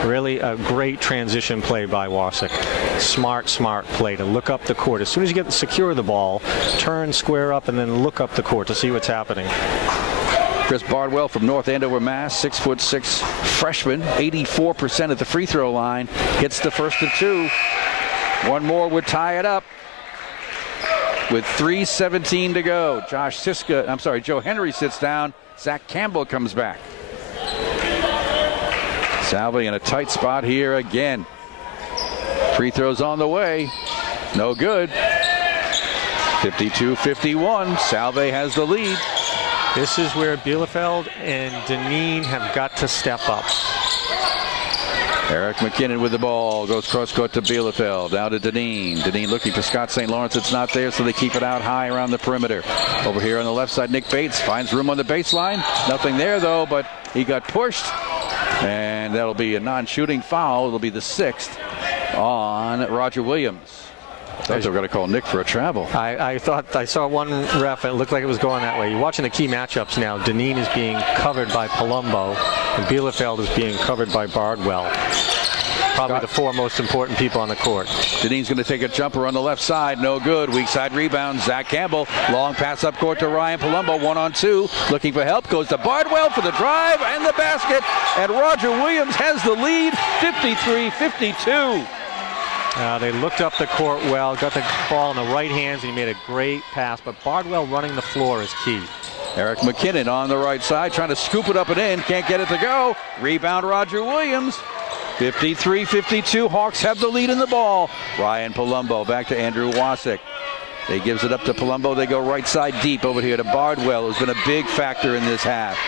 Really a great transition play by Wasik. Smart play to look up the court. As soon as you get secure the ball, turn, square up, and then look up the court to see what's happening. Chris Bardwell from North Andover, Mass. 6'6" freshman, 84% at the free throw line. Hits the first of 2. One more would tie it up with 3:17 to go. Joe Henry sits down. Zach Campbell comes back. Salve in a tight spot here again. Free throws on the way. No good. 52-51. Salve has the lead. This is where Bielefeld and Deneen have got to step up. Eric McKinnon with the ball. Goes cross court to Bielefeld. Now to Deneen. Deneen looking for Scott St. Lawrence. It's not there, so they keep it out high around the perimeter. Over here on the left side, Nick Bates finds room on the baseline. Nothing there, though, but he got pushed. And that'll be a non-shooting foul. It'll be the 6th on Roger Williams. I thought they were going to call Nick for a travel. I thought I saw one ref and it looked like it was going that way. You're watching the key matchups now. Deneen is being covered by Palumbo and Bielefeld is being covered by Bardwell. Probably the 4 most important people on the court. Deneen's going to take a jumper on the left side. No good. Weak side rebound. Zach Campbell. Long pass up court to Ryan Palumbo. 1-on-2. Looking for help. Goes to Bardwell for the drive and the basket. And Roger Williams has the lead. 53-52. They looked up the court well, got the ball in the right hands, and he made a great pass. But Bardwell running the floor is key. Eric McKinnon on the right side, trying to scoop it up and in. Can't get it to go. Rebound Roger Williams. 53-52. Hawks have the lead in the ball. Ryan Palumbo back to Andrew Wasik. He gives it up to Palumbo. They go right side deep over here to Bardwell, who's been a big factor in this half.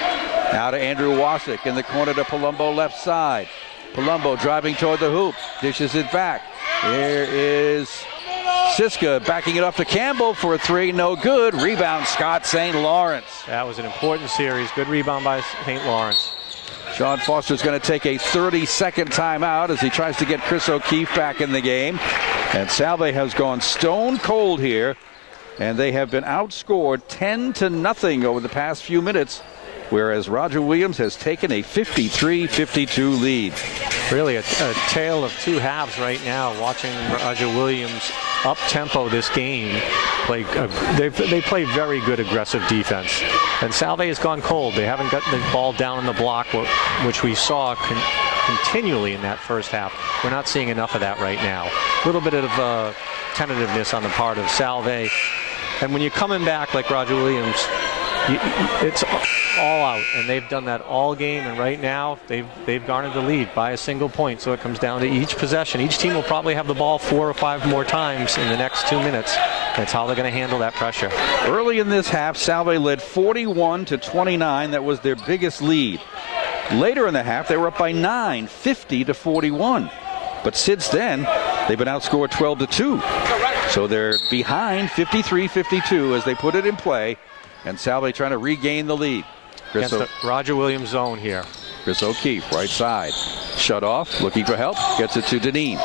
Now to Andrew Wasik in the corner to Palumbo left side. Palumbo driving toward the hoop. Dishes it back. Here is Siska backing it up to Campbell for a 3. No good. Rebound Scott St. Lawrence. That was an important series. Good rebound by St. Lawrence. Sean Foster's going to take a 30-second timeout as he tries to get Chris O'Keefe back in the game. And Salve has gone stone cold here. And they have been outscored 10-0 over the past few minutes, whereas Roger Williams has taken a 53-52 lead. Really a tale of 2 halves right now, watching Roger Williams up-tempo this game. They play very good aggressive defense. And Salve has gone cold. They haven't got the ball down in the block, which we saw continually in that first half. We're not seeing enough of that right now. A little bit of tentativeness on the part of Salve. And when you're coming back like Roger Williams, it's all out, and they've done that all game, and right now they've garnered the lead by a single point. So it comes down to each possession. Each team will probably have the ball 4 or 5 more times in the next 2 minutes. That's how they're going to handle that pressure. Early in this half, Salve led 41-29. That was their biggest lead. Later in the half, they were up by 9, 50-41. But since then, they've been outscored 12-2. So they're behind 53-52 as they put it in play. And Salve trying to regain the lead. Against the Roger Williams zone here. Chris O'Keefe, right side. Shut off, looking for help. Gets it to Deneen.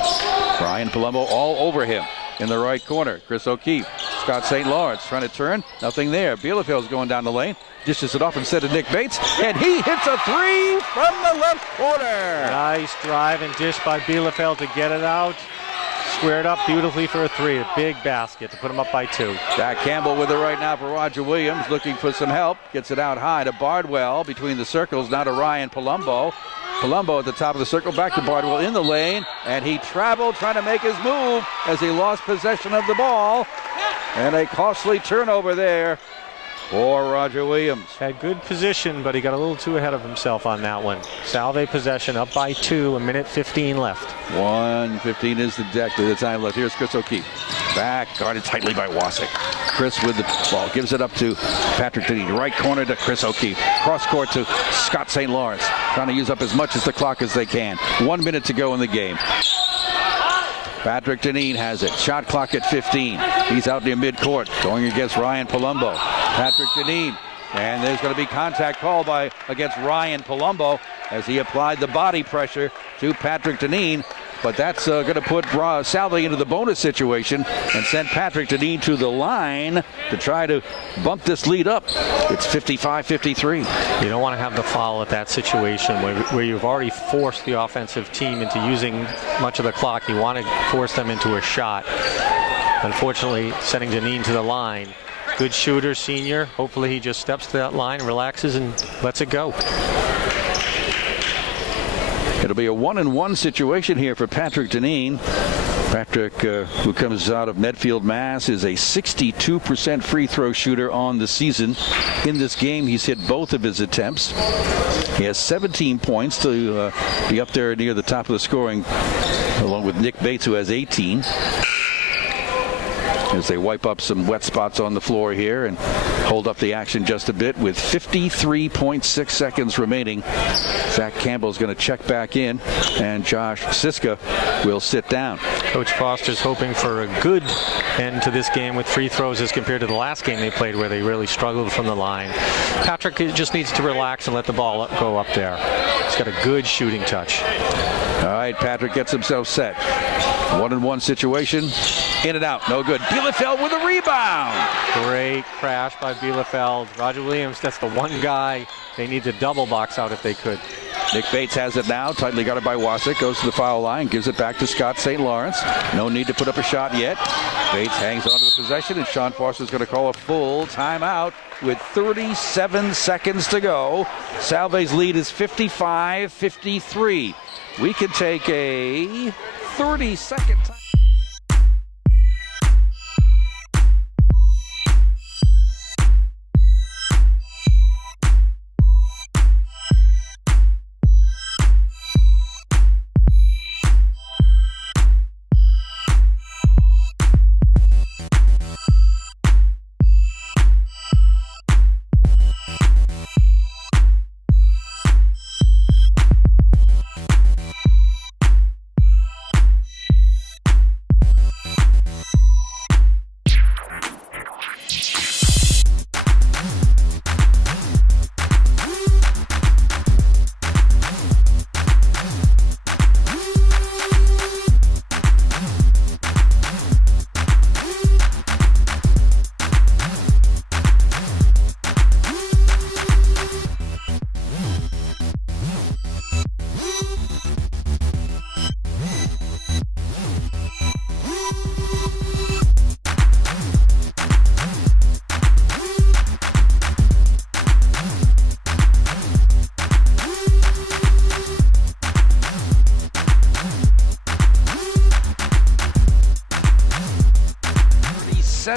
Ryan Palumbo all over him in the right corner. Chris O'Keefe Scott St. Lawrence trying to turn. Nothing there. Bielefeld's going down the lane. Dishes it off instead of Nick Bates. And he hits a three from the left corner. Nice drive and dish by Bielefeld to get it out. Squared up beautifully for a three. A big basket to put him up by 2. Jack Campbell with it right now for Roger Williams, looking for some help. Gets it out high to Bardwell between the circles. Now to Ryan Palumbo. Palumbo at the top of the circle, back to Bardwell in the lane, and he traveled trying to make his move as he lost possession of the ball. And a costly turnover there for Roger Williams. Had good position, but he got a little too ahead of himself on that one. Salve possession up by 2, 1:15 left. 1:15 is the time left. Here's Chris O'Keefe. Back, guarded tightly by Wasik. Chris with the ball, gives it up to Patrick Deneen. Right corner to Chris O'Keefe. Cross court to Scott St. Lawrence. Trying to use up as much as the clock as they can. 1 minute to go in the game. Patrick Deneen has it. Shot clock at 15. He's out near midcourt, going against Ryan Palumbo. Patrick Deneen, and there's going to be contact called against Ryan Palumbo as he applied the body pressure to Patrick Deneen. But that's going to put Salve into the bonus situation and send Patrick Deneen to the line to try to bump this lead up. It's 55-53. You don't want to have the foul at that situation where you've already forced the offensive team into using much of the clock. You want to force them into a shot. Unfortunately, sending Deneen to the line. Good shooter, senior. Hopefully he just steps to that line, relaxes, and lets it go. It'll be a 1-and-1 situation here for Patrick Deneen. Patrick, who comes out of Medfield, Mass, is a 62% free throw shooter on the season. In this game, he's hit both of his attempts. He has 17 points to be up there near the top of the scoring, along with Nick Bates, who has 18. As they wipe up some wet spots on the floor here and hold up the action just a bit with 53.6 seconds remaining. Zach Campbell's going to check back in, and Josh Siska will sit down. Coach Foster's hoping for a good end to this game with free throws as compared to the last game they played where they really struggled from the line. Patrick just needs to relax and let the ball go up there. He's got a good shooting touch. All right, Patrick gets himself set. 1-and-1 situation. In and out. No good. Bielefeld with a rebound. Great crash by Bielefeld. Roger Williams, that's the one guy they need to double box out if they could. Nick Bates has it now. Tightly guarded by Wasik. Goes to the foul line. Gives it back to Scott St. Lawrence. No need to put up a shot yet. Bates hangs on to the possession, and Sean Foster's going to call a full timeout with 37 seconds to go. Salve's lead is 55-53. We can take a 30-second time.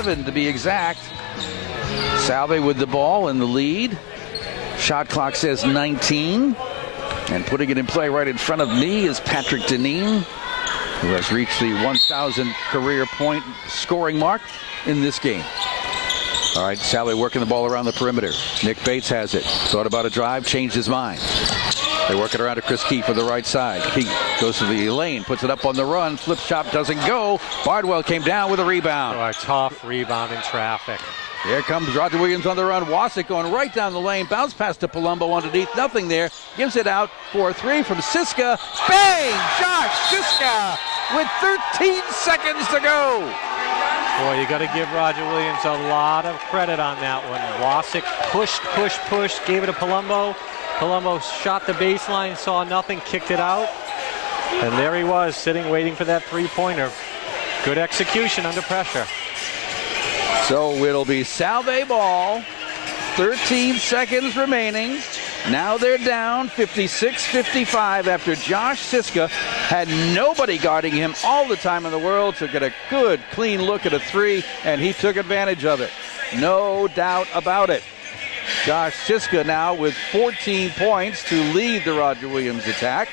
To be exact. Salve with the ball in the lead. Shot clock says 19. And putting it in play right in front of me is Patrick Deneen, who has reached the 1,000 career point scoring mark in this game. All right, Salve working the ball around the perimeter. Nick Bates has it. Thought about a drive, changed his mind. They work it around to Chris Keefe for the right side. Keefe goes to the lane, puts it up on the run. Flip shot doesn't go. Bardwell came down with a rebound. Oh, a tough rebound in traffic. Here comes Roger Williams on the run. Wasik going right down the lane. Bounce pass to Palumbo underneath. Nothing there. Gives it out for a three from Siska. Bang! Josh Siska with 13 seconds to go. Boy, you got to give Roger Williams a lot of credit on that one. Wasik pushed, gave it to Palumbo. Palumbo shot the baseline, saw nothing, kicked it out. And there he was, sitting, waiting for that three-pointer. Good execution under pressure. So it'll be Salve ball. 13 seconds remaining. Now they're down 56-55 after Josh Siska had nobody guarding him all the time in the world to get a good, clean look at a three, and he took advantage of it. No doubt about it. Josh Siska now with 14 points to lead the Roger Williams attack.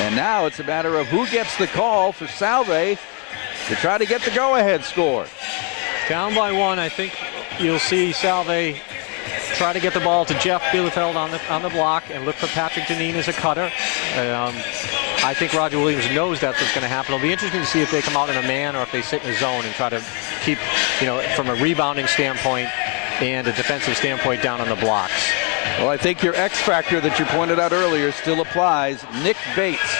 And now it's a matter of who gets the call for Salve to try to get the go-ahead score. Down by one, I think you'll see Salve try to get the ball to Jeff Bielefeld on the block and look for Patrick Deneen as a cutter. I think Roger Williams knows that's what's going to happen. It'll be interesting to see if they come out in a man or if they sit in a zone and try to keep, from a rebounding standpoint and a defensive standpoint down on the blocks. Well, I think your X factor that you pointed out earlier still applies. Nick Bates,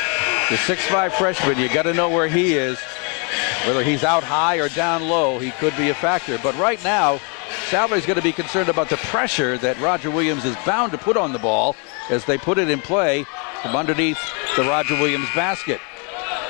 the 6'5" freshman, you got to know where he is. Whether he's out high or down low, he could be a factor. But right now, Salve's going to be concerned about the pressure that Roger Williams is bound to put on the ball as they put it in play from underneath the Roger Williams basket.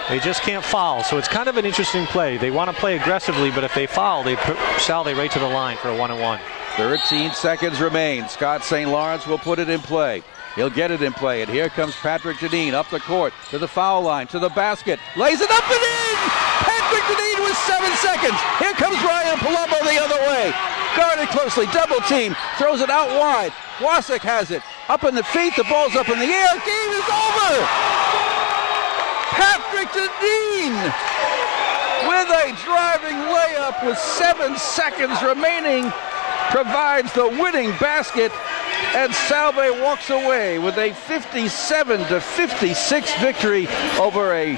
They just can't foul, so it's kind of an interesting play. They want to play aggressively, but if they foul, they put Salve right to the line for a one-on-one. 13 seconds remain. Scott St. Lawrence will put it in play. He'll get it in play, and here comes Patrick Deneen up the court to the foul line, to the basket, lays it up and in! Patrick Deneen with 7 seconds. Here comes Ryan Palumbo the other way. Guarded closely, double team, throws it out wide. Wasik has it, up in the feet, the ball's up in the air, game is over! Patrick Deneen with a driving layup with 7 seconds remaining provides the winning basket, and Salve walks away with a 57-56 victory over a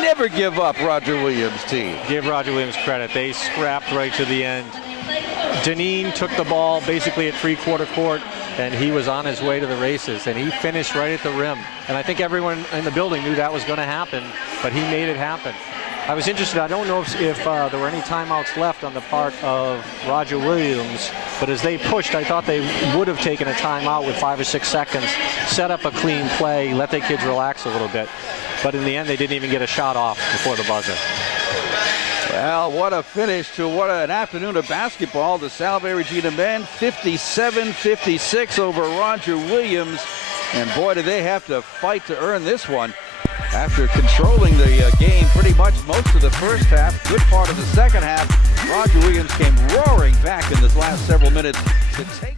never give up Roger Williams team. Give Roger Williams credit. They scrapped right to the end. Deneen took the ball basically at three-quarter court, and he was on his way to the races, and he finished right at the rim. And I think everyone in the building knew that was going to happen, but he made it happen. I was interested, I don't know if there were any timeouts left on the part of Roger Williams, but as they pushed, I thought they would have taken a timeout with 5 or 6 seconds, set up a clean play, let the kids relax a little bit. But in the end, they didn't even get a shot off before the buzzer. Well, what a finish to what an afternoon of basketball. The Salve Regina men 57-56 over Roger Williams. And boy, do they have to fight to earn this one. After controlling the game pretty much most of the first half, good part of the second half, Roger Williams came roaring back in this last several minutes to take